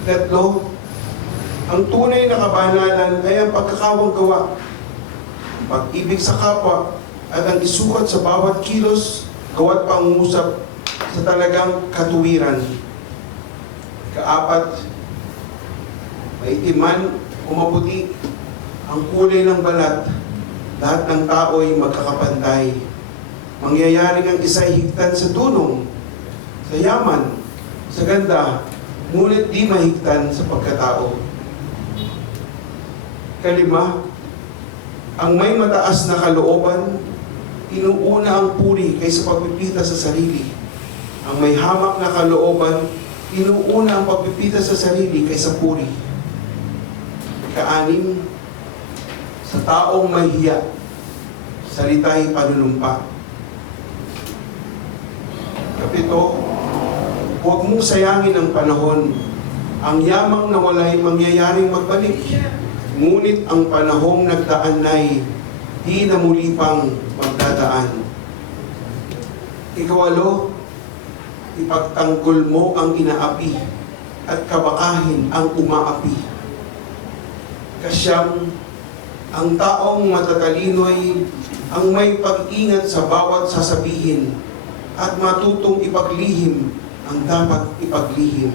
Tatlo, ang tunay na kabanalan ay ang pagkakawang gawa, pag-ibig sa kapwa, at ang isukat sa bawat kilos, gawa't pangungusap sa talagang katuwiran. Kaapat, maitiman o maputi ang kulay ng balat, lahat ng tao ay magkakapantay. Mangyayaring ang isa'y higtan sa tulong, sa yaman, sa ganda, ngunit di mahigtan sa pagkatao. Kalima, ang may mataas na kalooban, inuuna ang puri kaysa pagpipita sa sarili. Ang may hamak na kalooban, inuuna ang pagpipita sa sarili kaysa puri. Kaanim, sa taong mahiya, salita'y panunumpa. Kapito, huwag mong sayangin ang panahon. Ang yamang nawalay mangyayaring magbalik. Ngunit ang panahong nagdaan ay di na muli pang magdadaan. Ikawalo, ipagtanggol mo ang inaapi at kabakahin ang umaapi. Kasyam, ang taong matatalino'y ang may pag-ingat sa bawat sasabihin at matutong ipaglihim ang dapat ipaglihim.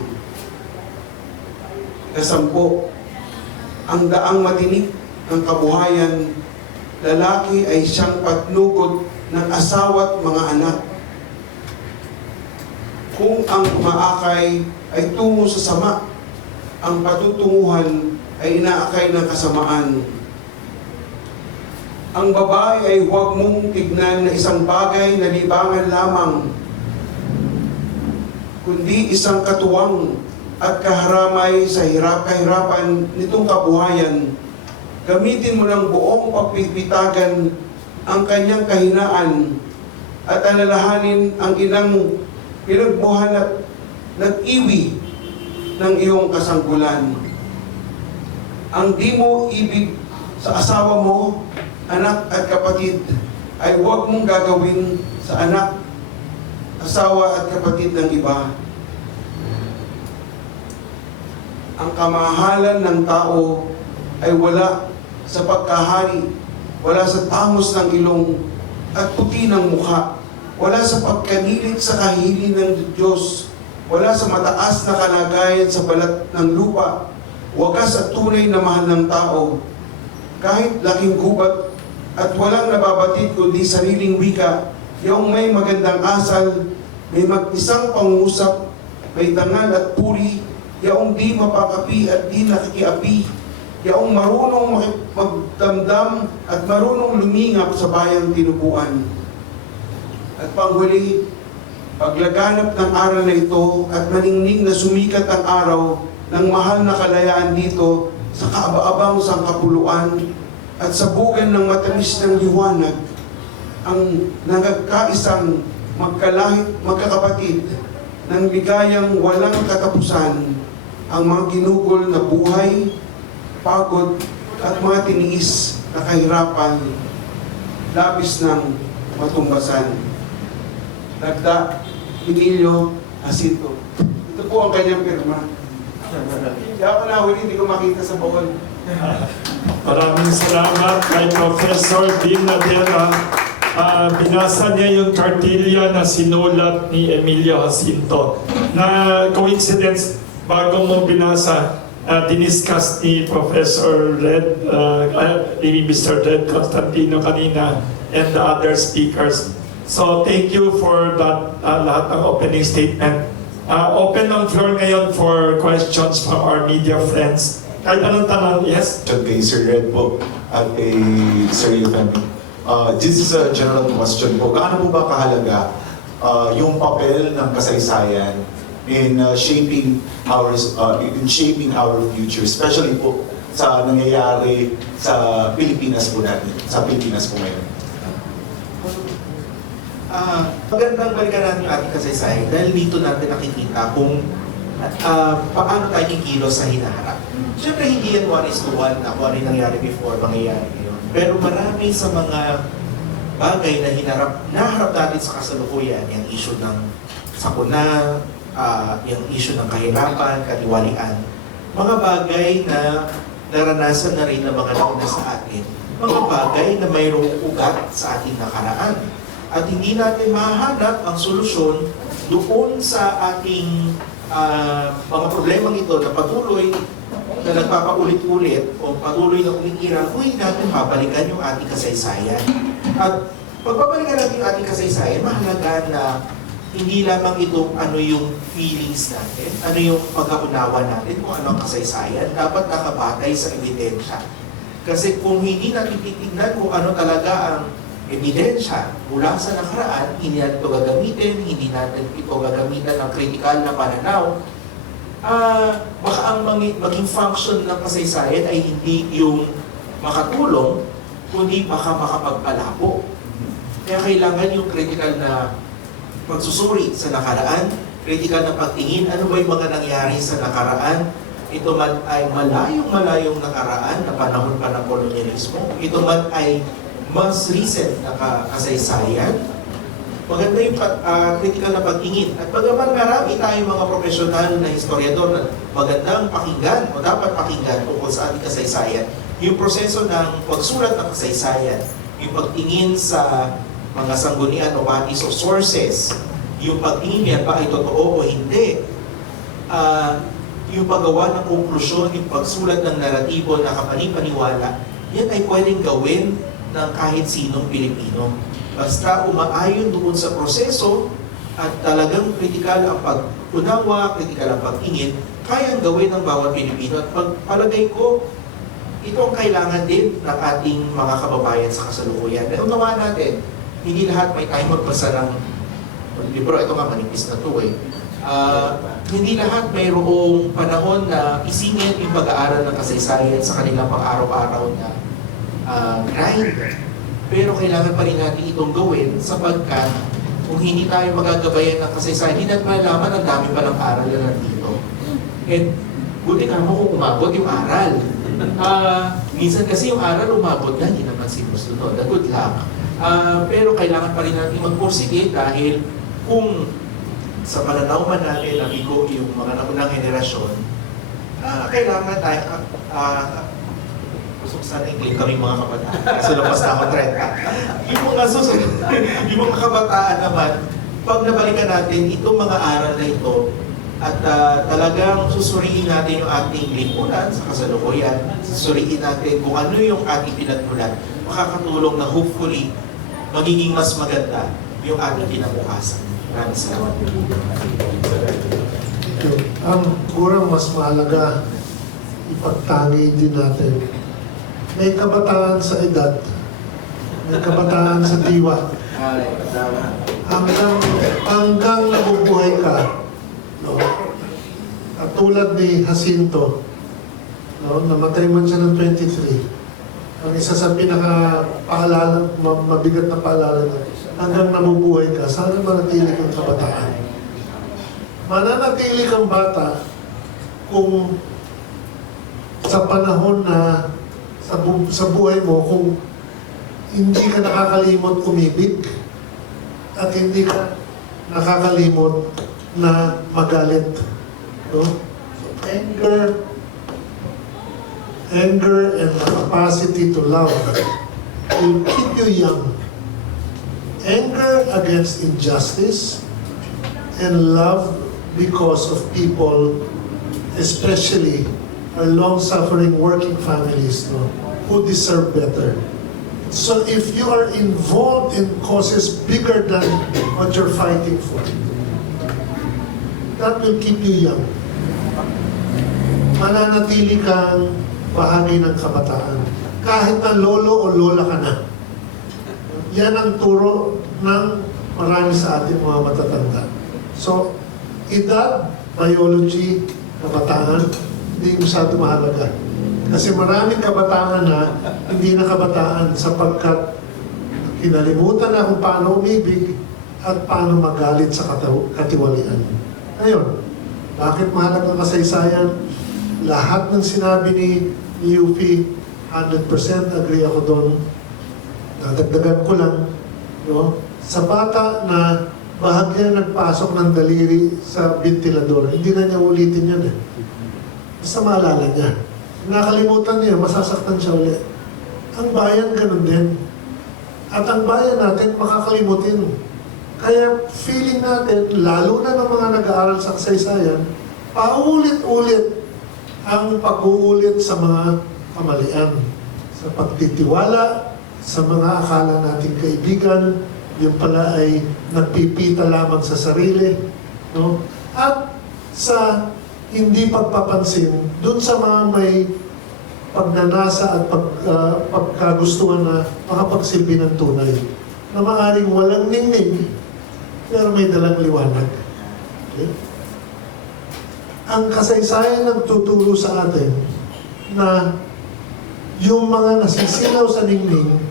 Kasampo, ang daang matinik ng kabuhayan, lalaki ay siyang patnugod ng asawa't mga anak. Kung ang umaakay ay tungo sa sama, ang patutunguhan ay inaakay ng kasamaan. Ang babae ay huwag mong tignan na isang bagay na libangan lamang, kundi isang katuwang at kaharamay sa kahirapan nitong kabuhayan. Gamitin mo ng buong pagpipitagan ang kanyang kahinaan at alalahanin ang inang pinagbuhan at nag-iwi ng iyong kasangkulan. Ang di mo ibig sa asawa mo, anak at kapatid, ay huwag mong gagawin sa anak, asawa at kapatid ng iba. ang kamahalan ng tao ay wala sa pagkahari, wala sa tamos ng ilong at puti ng mukha, wala sa pagkanilit sa kahili ng Diyos, wala sa mataas na kalagayan sa balat ng lupa, wagas at tunay na mahal ng tao. Kahit laking gubat at walang nababatid kundi sariling wika, yung may magandang asal, may mag-isang pangusap, may dangal at puri, yaong di mapakapi at di nakikiapi, yaong marunong magdamdam at marunong lumingap sa bayang tinubuan. At panghuli, paglaganap ng araw na ito at maningning na sumikat ang araw ng mahal na kalayaan dito sa kaaba-abang sangkapuluan at sa bugan ng matamis ng liwanag, ang nagkaisang magkakapatid ng ligayang walang katapusan, ang mga ginugol na buhay, pagod at mga tiniis na kahirapan, labis ng matumbasan. Dagda, Emilio Jacinto. Ito po ang kanyang pirma. Hindi ako nahuli, hindi ko makita sa bawal. Maraming salamat kay Professor Bim Nadera. Binasa niya yung kartilya na sinulat ni Emilio Jacinto. Na coincidence, bago mo binasa, diniscuss ni Professor ni Mr. Red Constantino kanina and the other speakers. So thank you for that lahat ng opening statement. Open ang floor ngayon for questions from our media friends. Kahit anong tanong, yes? Kay Sir Red po at kay Sir Yufemi. This is a general question po. Gaano po ba kahalaga yung papel ng kasaysayan in shaping our future, especially po sa nangyayari sa Pilipinas po natin, sa Pilipinas po ngayon? Magandang balikan natin yung ating kasaysayan dahil dito natin nakikita kung paano tayo kikilos sa hinaharap. Siyempre, hindi yan 1:1 na kung ano yung nangyari before, mangyayari ngayon. Pero marami sa mga bagay na naharap natin sa kasalukuyan, yung issue ng sakuna, yung issue ng kahirapan, katiwalian, mga bagay na naranasan na rin ng mga nauna sa atin, mga bagay na mayroong ugat sa ating nakaraan. At hindi natin mahanap ang solusyon doon sa ating mga problemang ito na patuloy na nagpapaulit-ulit o patuloy na umiiral kung hindi natin babalikan yung ating kasaysayan. At pagbabalikan natin yung ating kasaysayan, mahalaga na hindi lamang ito ano yung feelings natin, ano yung pagkaunawa natin kung ano ang kasaysayan, dapat nakabatay sa ebidensya. Kasi kung hindi natin titignan kung ano talaga ang ebidensya mula sa nakaraan, hindi natin ito gagamitin, hindi natin ito gagamitan ng kritikal na pananaw, baka ang maging function ng kasaysayan ay hindi yung makatulong, kundi baka makapagpalabo. Kaya kailangan yung critical na pagsusuri sa nakaraan, critical na pagtingin, ano ba yung mga nangyari sa nakaraan, ito man ay malayong nakaraan na panahon pa ng kolonyalismo, ito man ay mas recent na kasaysayan, maganda yung critical na pagtingin. At bagaman marami tayong mga profesional na historiador na magandang pakinggan o dapat pakinggan tungkol sa ating kasaysayan, yung proseso ng pagsulat ng kasaysayan, yung pagtingin sa mga sanggunian o bodies of sources, yung pagtingin yan ba ay totoo o hindi, yung paggawa ng konklusyon, yung pagsulat ng naratibo na kapanipaniwala, yan ay pwedeng gawin ng kahit sinong Pilipino. Basta umaayon doon sa proseso at talagang kritikal ang pag-unawa, kritikal ang pagtingin, kayang gawin ng bawat Pilipino. At palagay ko, ito ang kailangan din ng ating mga kababayan sa kasalukuyan. At unawa natin, hindi lahat may time magbasa ng libro. Ito nga, manipis na ito eh. Hindi lahat mayroong panahon na isingit yung pag-aaral ng kasaysayan sa kanilang pang-araw-araw na grind. Pero kailangan pa rin natin itong gawin sapagkat kung hindi tayo magagabayan ng kasaysayan, hindi natin malalaman ang dami palang aral na nandito. And buti ka mo kung umabot yung aral. Minsan kasi yung aral umabot na, hindi naman sinusunod. Good luck. Pero kailangan pa rin natin magpursige dahil kung sa pananaw man natin nabigo yung mga naunang henerasyon, kailangan tayo, gusto ko sana i-claim kaming mga kabataan. Kaso labas na ako 30. Yung mga susunod, yung mga kabataan naman, pag nabalikan natin itong mga aral na ito, at talagang susuriin natin yung ating lipunan sa kasalukuyan, susuriin natin kung ano yung ating pinagmulan, makakatulong na hopefully magiging mas maganda yung ating kinabukasan. Maraming salamat. Ang kurang mas mahalaga, ipagtangi din natin. May kabataan sa edad, may kabataan sa diwa. Hanggang nabubuhay ka, no? At tulad ni Jacinto, no? Namatay man siya ng 23. Ang isa sa pinaka-paalala, mabigat na paalala na, hanggang nabubuhay ka, sana manatili kang kabataan. Mananatili kang bata kung sa panahon na sa buhay mo, kung hindi ka nakakalimot umibig at hindi ka nakakalimot na magalit. No? So, anger and the capacity to love will keep you young. Anger against injustice and love because of people, especially our long-suffering working families, no, who deserve better. So if you are involved in causes bigger than what you're fighting for, that will keep you young. Mananatili kang bahagi ng kabataan. Kahit na lolo o lola ka na. Yan ang turo ng marami sa ating mga matatanda. So, edad, biology, kabataan, hindi masyado mahalaga. Kasi maraming kabataan na hindi na kabataan sapagkat kinalimutan na kung paano umibig at paano magalit sa katiwalian. Ngayon, bakit mahalaga ang kasaysayan? Lahat ng sinabi ni UP, 100% agree ako doon. Dadagdagan ko lang, no? Sa bata na bahagyan nagpasok ng daliri sa ventilador, hindi na niya ulitin yun eh. Basta maalala niya. Nakalimutan niya, masasaktan siya ulit. Ang bayan ganun din. At ang bayan natin makakalimutin. Kaya feeling natin, lalo na ng mga nag-aaral sa kasaysayan, paulit-ulit ang pag-uulit sa mga kamalian. Sa pagtitiwala, sa mga akala nating kaibigan, yung pala ay nagpipita lamang sa sarili, no? At sa hindi pagpapansin dun sa mga may pagnanasa at pagkagustuhan na makapagsilbi ng tunay, na maaaring walang ningning pero may dalang liwanag. Okay? Ang kasaysayan nagtuturo sa atin na yung mga nasisilaw sa ningning,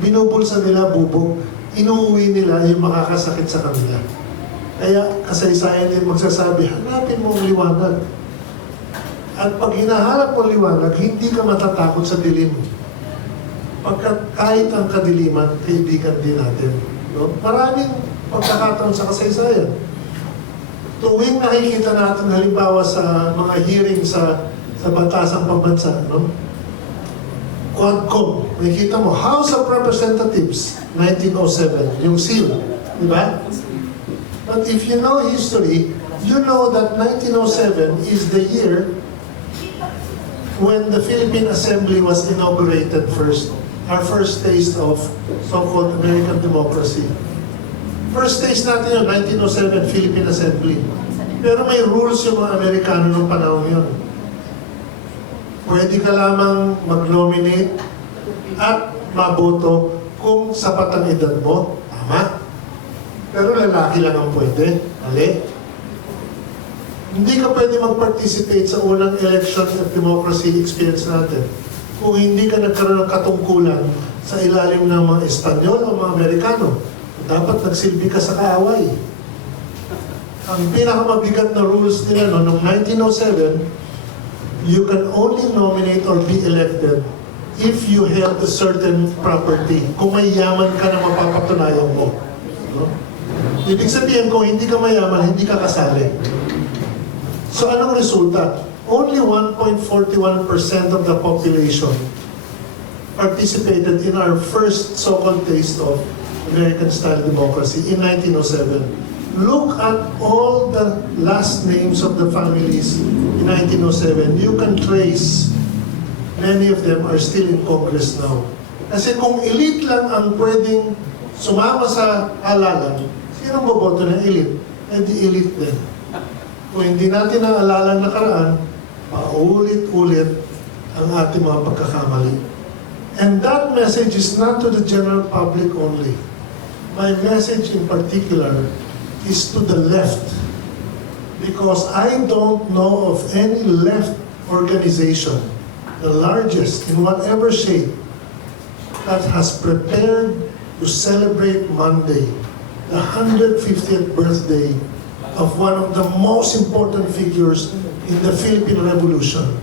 binubulsa nila bubog, inuuwi nila yung makakasakit sa kanila. Kaya kasaysayan din magsasabi, hanapin mo ang liwanag. At pag hinahanap mo ang liwanag, hindi ka matatakot sa dilim. Pagkat kahit ang kadiliman, kaibigan din natin. No? Maraming pagkakataon sa kasaysayan. Tuwing nakikita natin halimbawa sa mga hearing sa Batasang Pambansa, no? Quadcom, nakikita mo, House of Representatives, 1907, yung seal, di ba? But if you know history, you know that 1907 is the year when the Philippine Assembly was inaugurated first. Our first taste of so-called American democracy. First taste natin yun, 1907, Philippine Assembly. Pero may rules yung mga Amerikano ng panahon yun. Pwede ka lamang mag-nominate at maboto kung sapat ang edad mo. Tama? Pero lalaki lang ang pwede. Mali. Hindi ka pwede mag-participate sa unang election of democracy experience natin kung hindi ka nagkaroon ng katungkulan sa ilalim ng mga Espanyol o mga Amerikano. Dapat nagsilbi ka sa kaaway. Ang pinakamabigat na rules nila noong 1907, you can only nominate or be elected if you held a certain property. Kung may yaman ka na mapapatunayan mo. No? Ibig sabihin, kung hindi ka mayaman, hindi ka kasali. So anong resulta? Only 1.41% of the population participated in our first so-called taste of American-style democracy in 1907. Look at all the last names of the families in 1907. You can trace, many of them are still in Congress now. Kasi kung elite lang ang pwedeng sumama sa halalan, sinong boboto ng elite? Eh di elite din. Kung hindi natin naalala ang nakaraan, paulit-ulit ang ating mga pagkakamali. And that message is not to the general public only. My message in particular is to the left. Because I don't know of any left organization, the largest in whatever shape, that has prepared to celebrate Monday, the 150th birthday of one of the most important figures in the Philippine Revolution.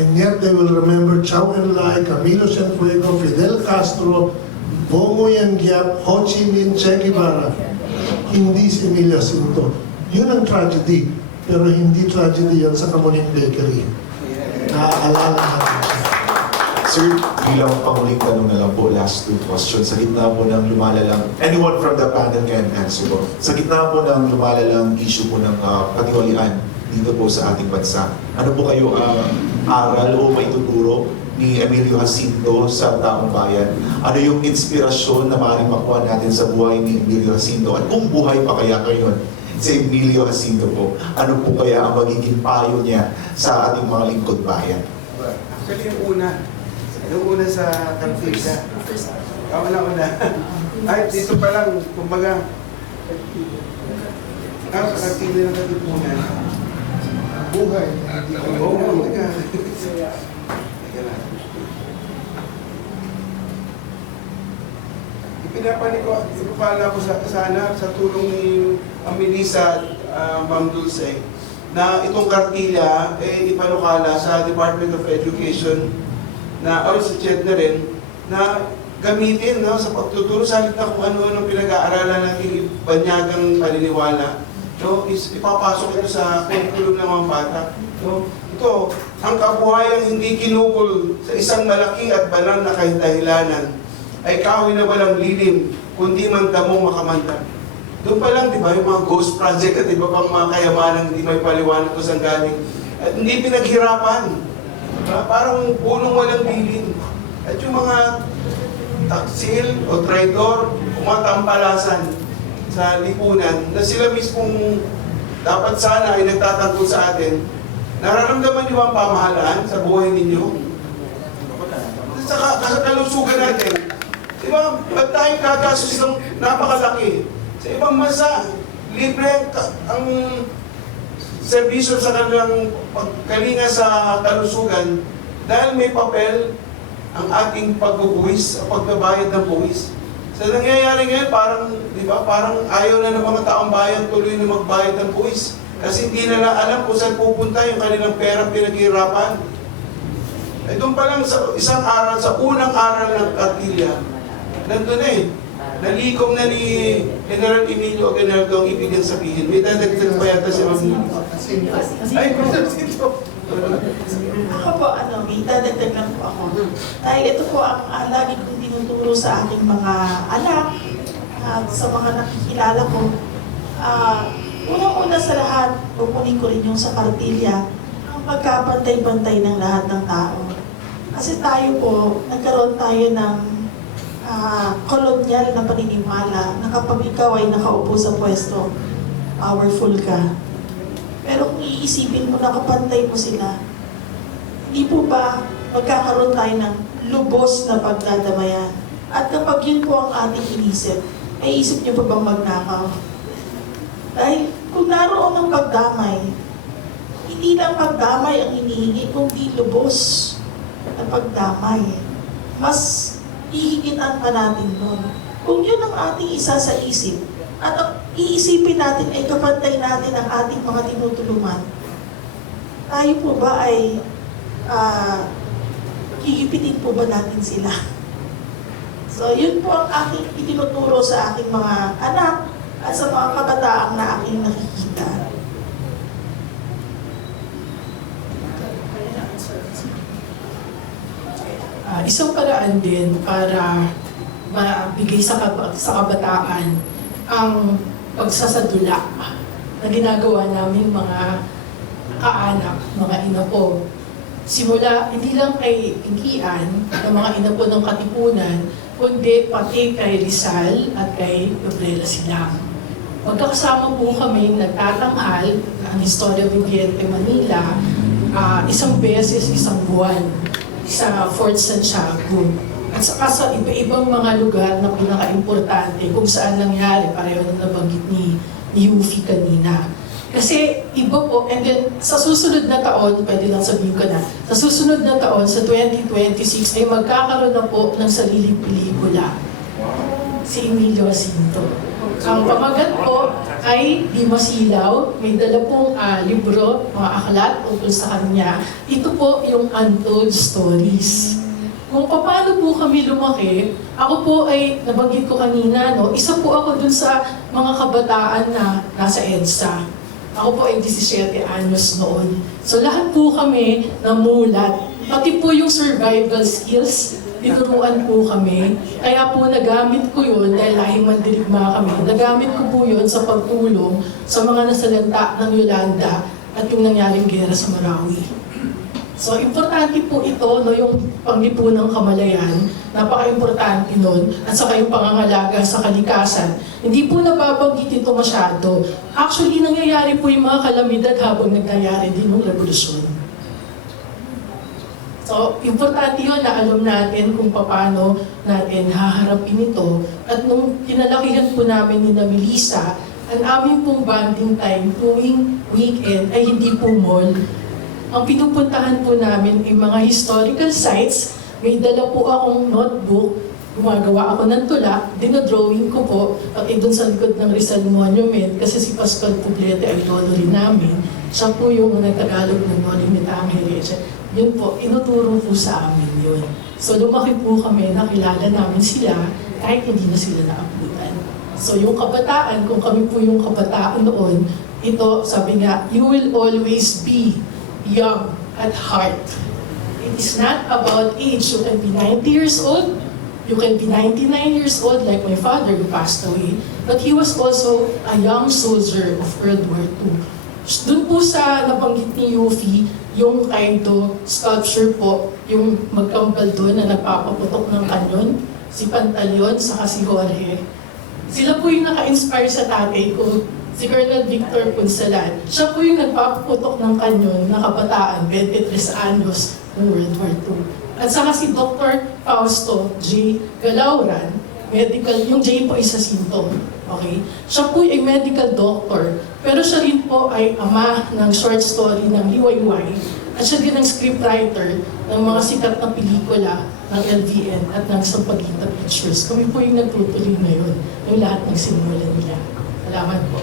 And yet they will remember Chao En-lai, Camilo Cienfuegos, Fidel Castro, Bongo Yangyap, Ho Chi Minh, Che Guevara. Hindi si Emilio Jacinto. Yun ang tragedy. Pero hindi tragedy yan sa Kamuning Bakery. Naaalala natin. Sir, bilang panguling tanong na lang po, last two questions. Sa gitna po ng lumalalang, anyone from the panel can answer po. Sa gitna po ng lumalalang issue po ng katiwalian dito po sa ating bansa, ano po kayo aral o maituturo ni Emilio Jacinto sa taong bayan? Ano yung inspirasyon na maaaring makuha natin sa buhay ni Emilio Jacinto? At kung buhay pa kaya ngayon si Emilio Jacinto po, ano po kaya ang magiging payo niya sa ating mga lingkod bayan? Actually, yung una sa Katiwalian. Una. Ay, dito pa lang, kumbaga, ang Katiwalian ng Katipunan, buhay. Oo, teka. Teka lang. Ipinapala ko sana sa tulong ni Melissa at Ma'am Dulce na itong kartilya ipalukala sa Department of Education na or sa CHED na rin na gamitin sa pagtuturo sa halip na kung ano-ano pinag-aaralan natin banyagang paniniwala. So, ipapasok ito sa curriculum ng mga bata. So, ito, ang kabuhayang hindi kinukol sa isang malaki at banal na kahindahilanan ay kahoy na walang lilim, kundi man damong makamanda. Doon pa lang, di ba, yung mga ghost project at iba pang mga kayamanang hindi may paliwanag kung saan galing. At hindi pinaghirapan. Parang punong walang lilim. At yung mga taksil o traidor, umatampalasan sa lipunan na sila mismong dapat sana ay nagtatanggol sa atin. Nararamdaman niyo ang pamahalaan sa buhay ninyo? Sa kalusugan natin, di ba, ba't tayo kakasus ng napakalaki? Sa ibang bansa, libre ang serbisyo sa kanilang pagkalinga sa kalusugan dahil may papel ang ating pagbubuwis, ang pagbabayad ng buwis. Sa nangyayari ngayon, parang, di ba, parang ayaw na ng mga taong bayan tuloy na magbayad ng buwis. Kasi hindi na alam kung saan pupunta yung kanilang perang pinaghirapan. Eh doon pa lang sa isang aral, sa unang aral ng kartilya, nandun nalikom na ni General Emilio Aguinaldo ang ibig niyang sabihin. May dadagdag pa yata si Ma'am. Ay, Ako po, may dadagdag lang po ako. Dahil ito po ang lagi kong tinuturo sa aking mga anak at sa mga nakikilala ko. Unang-una sa lahat, pupunin ko rin yung sa kartilya, ang pagkapantay-pantay ng lahat ng tao. Kasi tayo po, nagkaroon tayo ng kolonyal na paniniwala na kapag ikaw ay nakaupo sa pwesto, powerful ka. Pero kung iisipin mo, nakapantay mo sila, hindi po ba magkakaroon tayo ng lubos na pagdadamayan? At kapag yun po ang ating inisip, ay isip niyo pa bang magnakaw? Dahil kung naroon ang pagdamay, hindi lang pagdamay ang hinihingi, kundi lubos na pagdamay. Mas ihigitan pa natin nun. Kung yun ang ating isa sa isip, at ang iisipin natin ay kapantay natin ang ating mga tinutulungan, tayo po ba ay hihipitin po ba natin sila? So yun po ang aking itinuturo sa aking mga anak at sa mga kabataang na aking nakikita. isang paraan din para mabigay sa kabataan ang pagsasadula na ginagawa namin mga kaanak, mga inapo. Simula, hindi lang kay Pinkian, ng mga inapo ng Katipunan, kundi pati kay Rizal at kay Gabriela Silang. Magkakasama po kami nagtatanghal ang Historia Viviente Manila, isang beses, isang buwan sa Fort Santiago. At saka sa iba-ibang mga lugar na pinaka-importante kung saan nangyari, pareho na nabanggit ni Yufi kanina. Kasi iba po, and then sa susunod na taon, pwede lang sabihin ko na, sa susunod na taon, sa 2026, ay magkakaroon na po ng sariling pelikula. Si Emilio Jacinto. Ang pamagat po ay Di Masilaw, may dala pong libro, mga aklat tungkol sa kanya. Ito po yung Untold Stories. Kung paano po kami lumaki, ako po ay, nabanggit ko kanina, no, isa po ako dun sa mga kabataan na nasa EDSA. Ako po ay 17 anyos noon. So lahat po kami namulat. Pati po yung survival skills, tinuruan po kami. Kaya po nagamit ko yun, dahil lahing mandirigma kami, nagamit ko po yun sa pagtulong sa mga nasalanta ng Yolanda at yung nangyaring gera sa Marawi. So, importante po ito, no, yung panglipunang kamalayan, napaka-importante nun, at saka yung pangangalaga sa kalikasan. Hindi po nababanggit ito masyado. Actually, nangyayari po yung mga kalamidad habang nangyayari din ng revolusyon. So, importante yun na alam natin kung paano natin haharapin ito. At nung kinalakihan po namin ni Melissa, ang aming pong bonding time tuwing weekend ay hindi po mall. Ang pinupuntahan po namin ay mga historical sites. May dala po akong notebook, gumagawa ako ng tula, dinodrawing ko po, at doon sa likod ng Rizal Monument, kasi si Pascual Poblete ay lolo rin namin. Siya po yung nagtagalog ng Monument Angeles. Yun po, inuturo po sa amin yun. So lumaki po kami, nakilala namin sila, kahit hindi na sila naabutan. So yung kabataan, kung kami po yung kabataan noon, ito, sabi nga, you will always be young at heart. It is not about age. You can be 90 years old, you can be 99 years old like my father who passed away, but he was also a young soldier of World War II. Doon po sa nabanggit ni Yufi, yung Kaido sculpture po, yung magkambal doon na nagpapaputok ng kanyon, si Pantaleon saka si Jorge. Sila po yung naka-inspire sa tatay ko, si Colonel Victor Punsalan. Siya po yung nagpapaputok ng kanyon na kabataan, 23 anyos ng World War II. At saka si Dr. Fausto J. Galauran, medical, yung J po ay sa Sinto. Okay? Siya po ay medical doctor, pero siya rin po ay ama ng short story ng Liwayway, at siya din ang scriptwriter ng mga sikat na pelikula ng LVN at ng Sampaguita Pictures. Kami po yung nagtutuloy ngayon ng lahat ng simulan nila. Salamat po.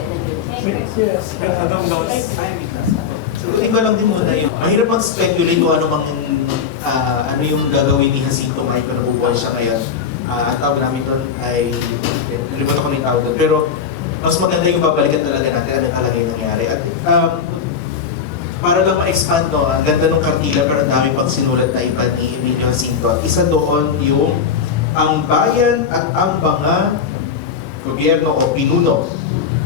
Sagutin ko lang din muna yun. Mahirap mag-speculate kung ano yung gagawin ni Jacinto Mike kung nabubuhay siya ngayon. Ang tawag namin doon ay, nalimutan ko na yung tawag doon. Pero mas maganda yung babalikan talaga natin anong talaga yung nangyari. At para lang ma-expand, no, ang ganda ng kartila pero ang dami pang sinulat na iba ni Emilio Jacinto. At isa doon yung ang bayan at ang mga gobyerno o pinuno.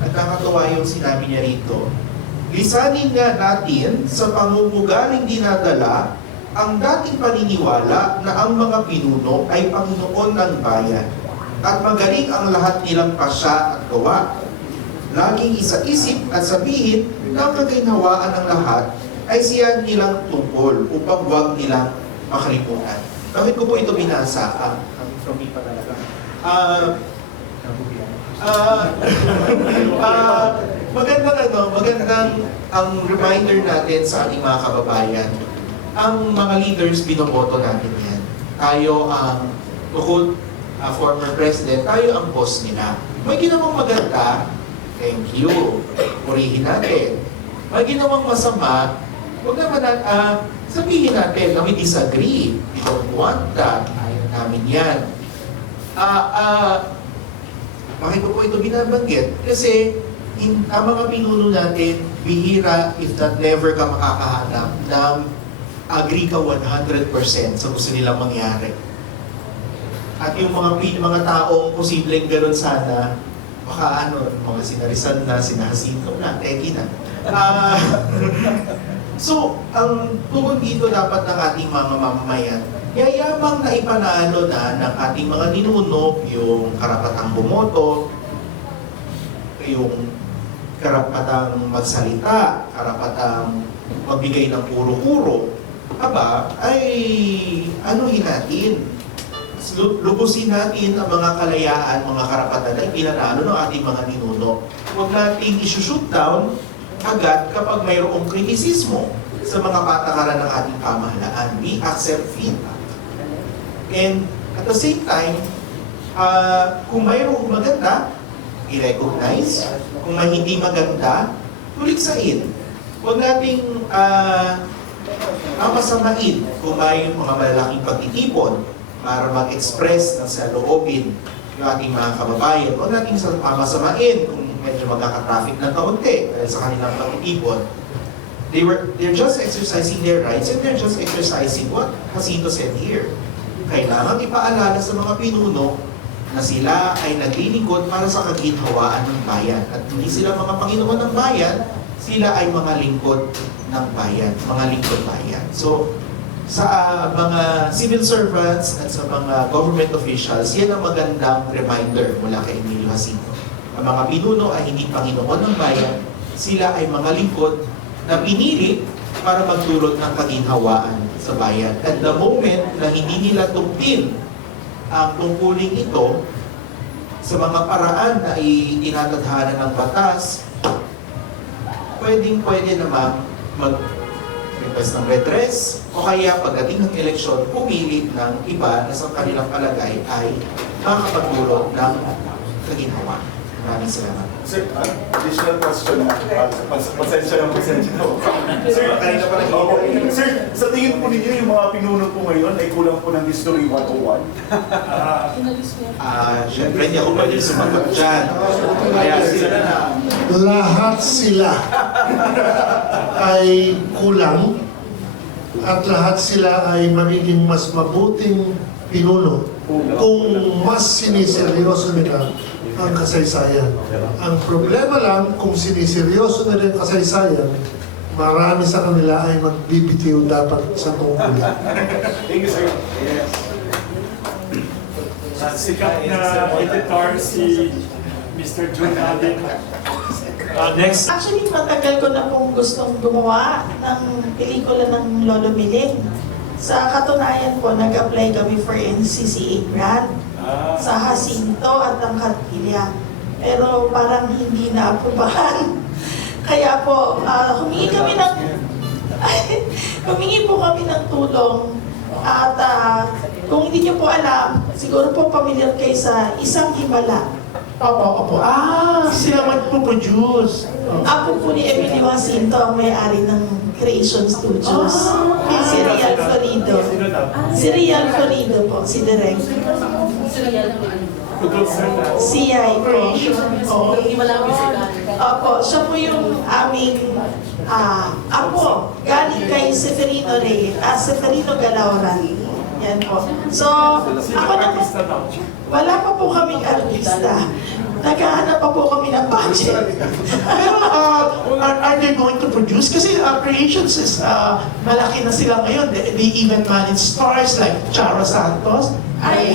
At nakakatawa yung sinabi niya rito, lisanin nga natin sa pangumugaling dinadala ang dating paniniwala na ang mga pinuno ay Panginoon ng bayan at magaling ang lahat nilang pasya at gawa. Laging isa-isip at sabihin na ang kaginhawaan ng lahat ay siya nilang tungkol upang huwag nilang makalimutan. Bakit ko po ito binasa? From me pa talaga. Magandang ang reminder natin sa ating mga kababayan. Ang mga leaders, binoboto natin yan. Tayo ang former president, tayo ang boss nila. May ginawang maganda, thank you, purihin natin. May ginawang masama, huwag naman sabihin natin na we disagree, we don't want that, ayaw namin yan. Bakit ko po ito binabanggit? Kasi ang mga pinuno natin, bihira if not never ka makakahanap ng agree ka 100% sa gusto nilang mangyari. At yung mga taong posibleng ganun sana, baka mga sinarisan na, sinahasinto na, teki na. So, ang tugon dito dapat ng ating mga mamamayan, yayamang na ipanalo na ng ating mga ninuno yung karapatang bumoto, yung karapatang magsalita, karapatang magbigay ng puro-puro, ay anuhin natin. Lubusin natin ang mga kalayaan, mga karapatan na ipinanalo ng ating mga ninuno. Huwag nating isushoot down agad kapag mayroong kritisismo sa mga patakaran ng ating pamahalaan. We accept feedback. And at the same time, kung mayroong maganda, i-recognize. Kung may hindi maganda, tuliksain. Huwag nating masamain kung may mga malalaking pagtitipon para mag-express ng saloobin yung ating mga kababayan. Huwag nating masamain kung medyo magkaka-traffic ng kaunti dahil sa kanilang pagtitipon. They're just exercising their rights and they're just exercising what Jacinto said here. Kailangan ipaalala sa mga pinuno na sila ay naglilingkod para sa kaginhawaan ng bayan. At hindi sila mga Panginoon ng bayan, sila ay mga lingkod ng bayan, mga lingkod bayan. So, sa mga civil servants at sa mga government officials, yan ang magandang reminder mula kay Emilio Jacinto. Ang mga pinuno ay hindi Panginoon ng bayan, sila ay mga lingkod na pinili para magdulot ng kaginhawaan sa bayan. At the moment na hindi nila tungtin ang tungkuling ito sa mga paraan na itinatadhana ng batas, pwede naman mag-request ng redress o kaya pagdating ng eleksyon, pumili ng iba na sa kanilang palagay ay makakapagdulot ng kaginhawaan. Maraming salamat. Sir, additional question. Pasensya na. Sir, kanina pa Sir, sa tingin po ninyo, yung mga pinuno po ngayon ay kulang po ng History 101? Siyempre, hindi ako pwede sumagot dyan. Kaya sila na. Lahat sila ay kulang at lahat sila ay magiging mas mabuting pinuno kung mas siniseryoso nila ang kasaysayan. Ang problema lang, kung siniseryoso nila ang kasaysayan, marami sa kanila ay magbibitiw dapat sa tungkol. Thank you, sir. Sikat na editor si Mr. June Alvin. Next. Actually, matagal ko na pong gustong gumawa ng pelikula ng Lolo Miling. Sa katunayan po, nag-apply kami for NCCA grant sa Jacinto at ang Cartilla. Pero parang hindi na-aprobahan. Kaya po, humingi po kami ng tulong. At kung hindi niyo po alam, siguro po familiar kayo sa Isang Himala. Opo. Sila magpo-produce. Ako po ni Emilio Jacinto ang may-ari ng Creation Studios. Si Rial Florido. Si Rial Florido po, si Direk. CI po. Opo, siya po yung aming apo. Galing kay Seferino Seferino Galauran. Yan po. So, ako naman, wala pa po kaming artista. Naghahanap pa po kami ng budget. Pero are they going to produce? Kasi Creations is malaki na sila ngayon. They even manage stars like Charo Santos. They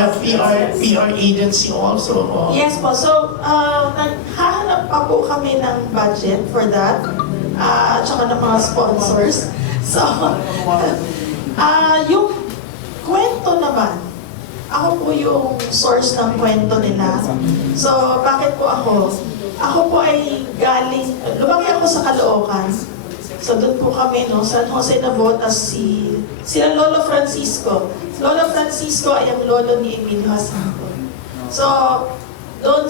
have PR agency also. Yes po. So, naghahanap pa po kami ng budget for that. At saka ng mga sponsors. So, yung kwento naman, ako po yung source ng kwento nila. So, bakit po ako? Ako po ay lumaki ako sa Caloocan. So, doon po kami, San Jose Navotas, sila Lolo Francisco. Lolo Francisco ay ang lolo ni Emilio Jacinto. So, doon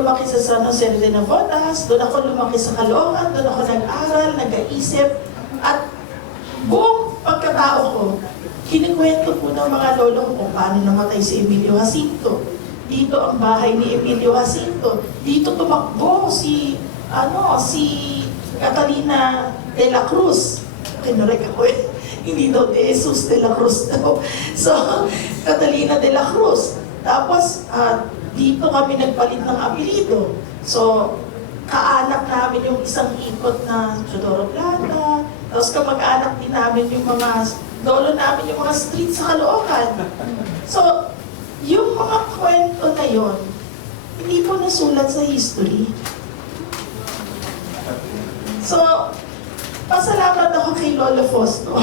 lumaki sa San Jose de Navotas, doon ako lumaki sa Caloocan, doon ako nag-aral, nag-aisip, at buong pagkatao ko, kinikwento po ng mga lolo ko kung paano namatay si Emilio Jacinto. Dito ang bahay ni Emilio Jacinto. Dito tumakbo si Catalina de la Cruz kinorek ako eh. Hindi daw de Jesus de la Cruz daw. So, Catalina de la Cruz. Tapos, dito kami nagpalit ng apelido. So, kaanak namin yung isang ikot na Teodoro Plata. Tapos kamag-anak din namin yung mga lolo namin, yung mga street sa Caloocan. So, yung mga kwento na yon, hindi po nasulat sa history. So, pasalamat ako kay Lolo Fausto.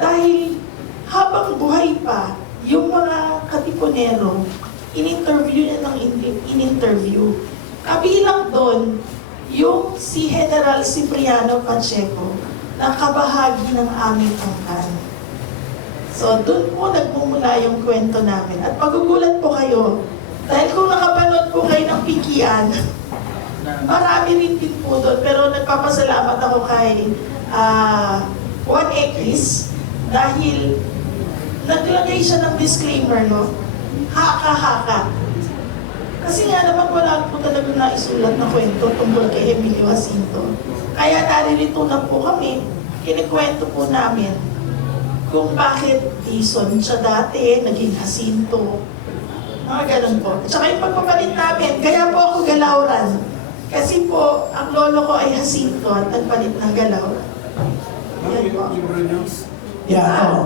Dahil habang buhay pa, yung mga katipunero, in-interview niya ng in-interview. Kabilang doon, yung si General Cipriano Pacheco, na kabahagi ng aming angkan. So, doon po nagmumula yung kwento namin. At magugulat po kayo, dahil kung nakapanood po kayo ng Pikian, marami rin din po doon. Pero nagpapasalamat ako kay Juan Ekis dahil naglagay siya ng disclaimer, no? Haka-haka. Kasi nga naman wala po talaga naisulat na kwento tungkol kay Emilio Jacinto. Kaya naririto na po kami, kinikwento po namin kung bakit Dison siya dati, naging Jacinto. Mga ganun po. At saka yung pagpapalit namin, kaya po ako Galauran. Kasi po, ang lolo ko ay Jacinto at nagpalit ng Galauran. Yan po. Yeah.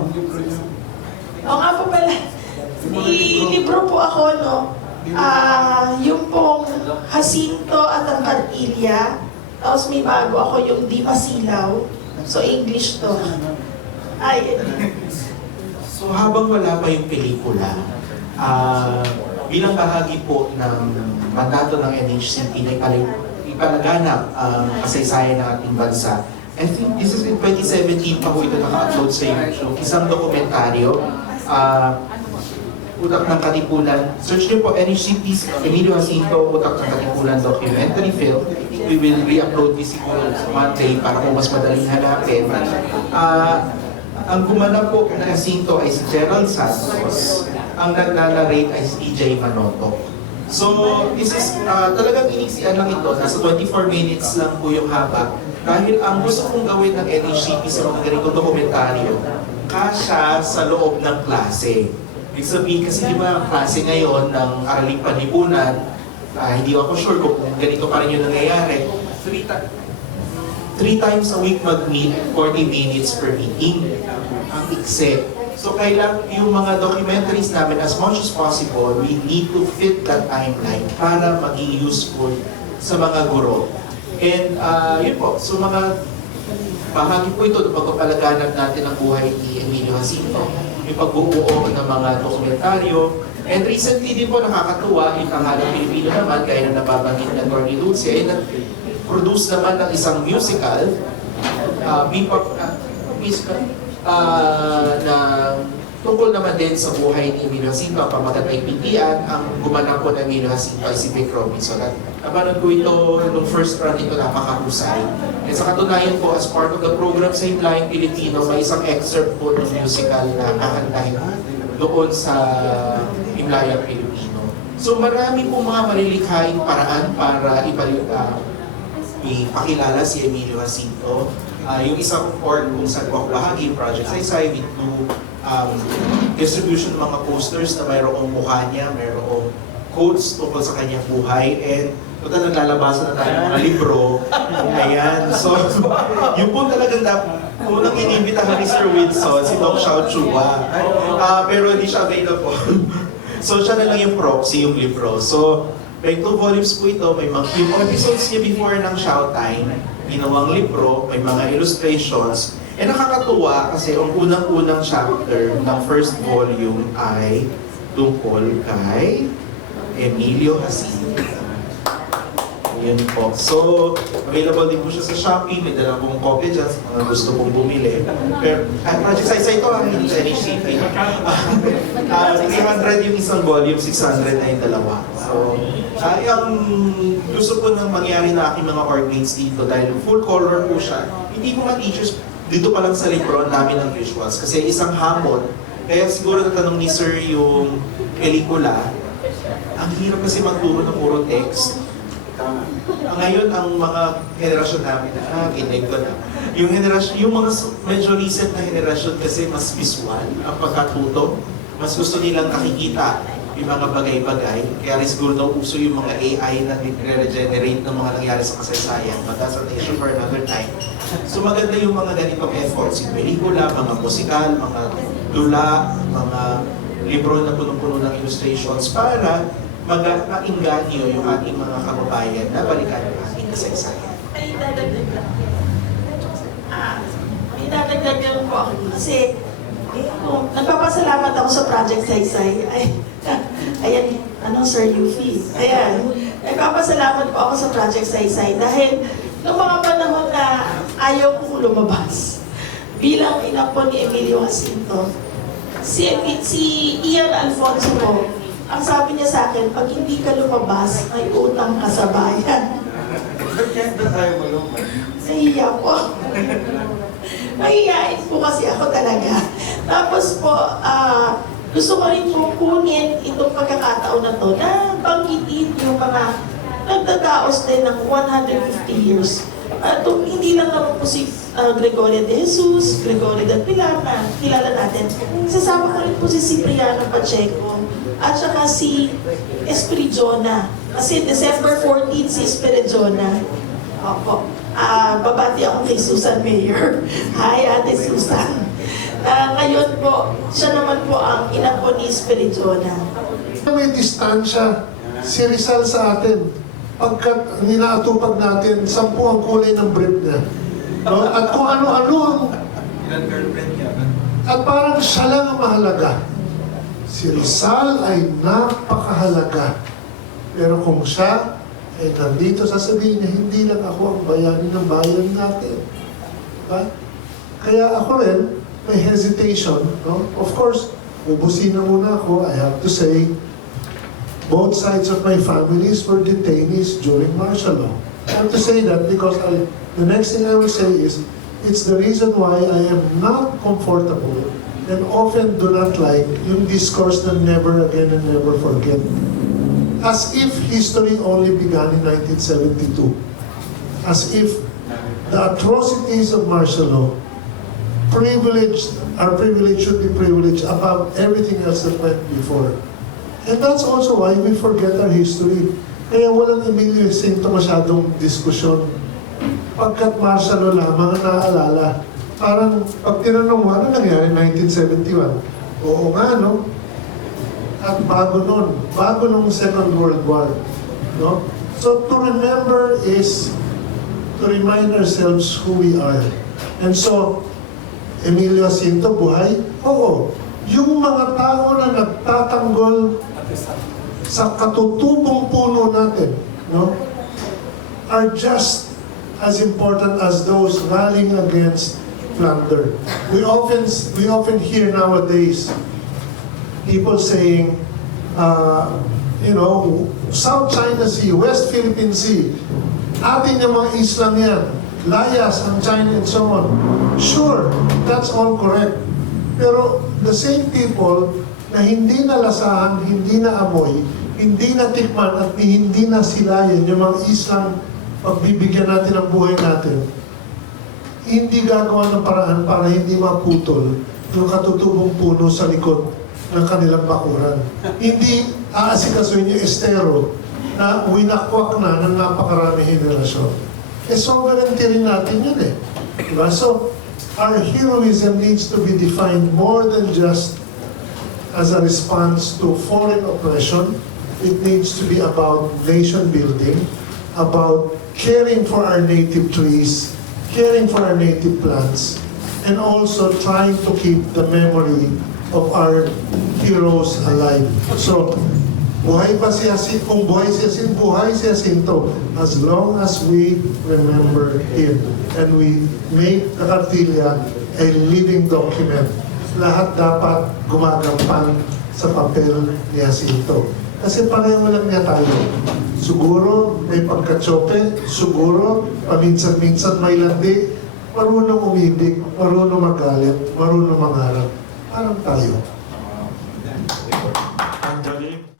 Oo nga po pala. Libro po ako, no? Yung pong Jacinto at ang Cartilla. Tapos may bago ako yung Di Masilaw. So English to. Ay, So habang wala pa yung pelikula, bilang bahagi po ng mandato ng NHCP na ipalaganap ang kasaysayan ng ating bansa, I think this is in 2017 pa po ito naka-upload sa YouTube. Isang dokumentaryo, Utak ng Katipunan. Search niyo po NHCP's Emilio Jacinto, Utak ng Katipunan documentary film. We will re-upload this siguro Monday para po mas madaling hanapin. Ang gumanap po na Jacinto ay si Gerald Santos. Ang nagna-narrate ay si EJ Manotoc. So, this is talagang inisian lang ito. Nasa 24 minutes lang po yung haba. Dahil ang gusto kong gawin ng NHCP sa mga ganitong dokumentaryo, kasya sa loob ng klase. Ibig sabihin kasi di ba ang klase ngayon ng Araling Panlipunan, hindi ako sure kung ganito pa rin yung nangyayari. 3 times a week mag-meet, 40 minutes per meeting. Ang ikse. So kailangan yung mga documentaries namin as much as possible, we need to fit that timeline para maging useful sa mga guro. And yun po, so mga bahagi po ito ng pagpapalaganap natin ang buhay ni Emilio Jacinto, yung pagbubuo ng mga dokumentaryo. And recently din po nakakatuwa, yung Tanghalang Pilipino naman, gaya na nababanggit na Tony Dulce, ay nag-produce naman ng isang musical, na tungkol naman din sa buhay ni Emilio Jacinto, ang pamagat ay Pintian. Ang gumanap po ng Emilio Jacinto ay si Vic Robinson. At napanood ko ito nung first run ito, napakahusay. At sa katunayan po, as part of the program sa Himlayang Pilipino, may isang excerpt po ng musical na kakantahin doon sa Himlayang Pilipino. So marami po mga malilikhaing paraan para ipakilala si Emilio Jacinto. Yung isang report kung saan ko bahagi, Project Saysay, we do distribution ng mga posters na mayroong mukha niya, mayroong quotes tungkol sa kanyang buhay, and total naglalabasan na tayo ng mga libro. Ayan. So, yun po talagang unang inimbitahan ni Mr. Wilson, si Doc Xiao Chua. Pero hindi siya available. So, siya na lang yung proxy, yung libro. So, may 2 volumes po ito, may mga yung episodes niya before ng Showtime, ginawang libro, may mga illustrations. Eh nakakatuwa kasi ang unang-unang chapter ng first volume ay tungkol kay Emilio Jacinto. Yun po. So, available din po siya sa Shopee. May dalang pong copy dyan sa mga gusto pong bumili. Pero, Project Saysay ito ang hindi sa NHCP. 300 yung isang volume, 600 na yung dalawa. So, ang gusto po nang mangyari na aking mga orgmates dito dahil full color po siya. Hindi ko ma-teachers dito pa lang sa libro, ang dami ng visuals. Kasi isang hamon. Kaya siguro natanong ni Sir yung pelikula, ang hirap kasi magturo ng puro text. Ngayon, ang mga henerasyon namin na, kinay ko na, yung mga medyo recent na henerasyon kasi mas visual ang pagkatuto. Mas gusto nilang nakikita yung mga bagay-bagay. Kaya rin siguro daw uso yung mga AI na nire-regenerate ng mga nangyari sa kasaysayan. But that's an issue for another time. So maganda yung mga ganitong efforts. Yung pelikula, mga musikal, mga dula, mga libro na punong-puno ng illustrations para maingganyo yung ating mga kababayan na balikan yung ating kasaysayan. May dadagdag lang. May dadagdag lang po ako kasi nagpapasalamat ako sa Project Saysay. Ayan, Sir Yufi. Ayan, nagpapasalamat po ako sa Project Saysay dahil noong mga panahon na ayaw kong lumabas bilang ina po ni Emilio Jacinto, si Ian Alfonso po, ang sabi niya sa akin, pag hindi ka lumabas, may utang ka sa bayan. Nahiya po. Mahihain po kasi ako talaga. Tapos po, gusto ko rin po kunin itong pagkakataon na to na banggitin yung mga nagdadaos din ng 150 years. Hindi lang naman po si Gregorio de Jesus, Gregorio del Pilar na kilala natin. Sasama ko rin po si Cipriano Pacheco at saka si Espiridiona. Kasi December 14 si Espiridiona. Opo. Babati ako kay Susan Mayer. Hi, Ate Susan. Ngayon po, siya naman po ang ina po ni Espiridiona. May distansya si Rizal sa atin. Pagkat ninaatupag natin, 10 ang kulay ng brief niya. No? At kung ano-ano ang... At parang siya lang ang mahalaga. Si Rizal ay napakahalaga. Pero kung siya ay nandito, sasabihin niya, hindi lang ako ang bayani ng bayan natin. Diba? Kaya ako rin, may hesitation. No? Of course, ubusin na muna ako, I have to say, both sides of my families were detainees during martial law. I have to say that because the next thing I will say is, it's the reason why I am not comfortable and often do not like yung discourse na never again and never forget. As if history only began in 1972. As if the atrocities of martial law, our privilege should be privileged above everything else that went before. And that's also why we forget our history. Kaya walang Emilio Jacinto masyadong diskusyon. Pagkat martial law lamang ang naaalala. Parang pag tinanong mo, ano nangyari in 1971? Oo nga, no? At bago nung Second World War. No? So to remember is to remind ourselves who we are. And so, Emilio Jacinto, buhay? Oo. Yung mga tao na nagtatanggol sa katutubong puno natin, no, are just as important as those rallying against plunder. We often hear nowadays people saying, South China Sea, West Philippine Sea, atin yung mga Islam yan, layas ang China and so on. Sure, that's all correct. Pero the same people na hindi nalasahan, hindi na amoy, hindi na tikman at hindi na silayan yung mga Islam pagbibigyan natin ang buhay natin, hindi gagawa ng paraan para hindi maputol yung katutubong puno sa likod ng kanilang bakuran. Hindi aasikasuhin yung estero na winakwak na ng napakarami henerasyon. Sovereignty rin natin yun eh. Diba? So, our heroism needs to be defined more than just as a response to foreign oppression. It needs to be about nation building, about caring for our native trees, caring for our native plants, and also trying to keep the memory of our heroes alive. So, buhay pa si Jacinto, kung buhay si Jacinto, as long as we remember him and we make the Cartilla a living document. Lahat dapat gumagampan sa papel ni Jacinto. Kasi pareho lang niya tayo. Siguro may pagkatsope, siguro paminsan-minsan may landi, marunong umibig, marunong magalit, marunong mangarap. Parang tayo.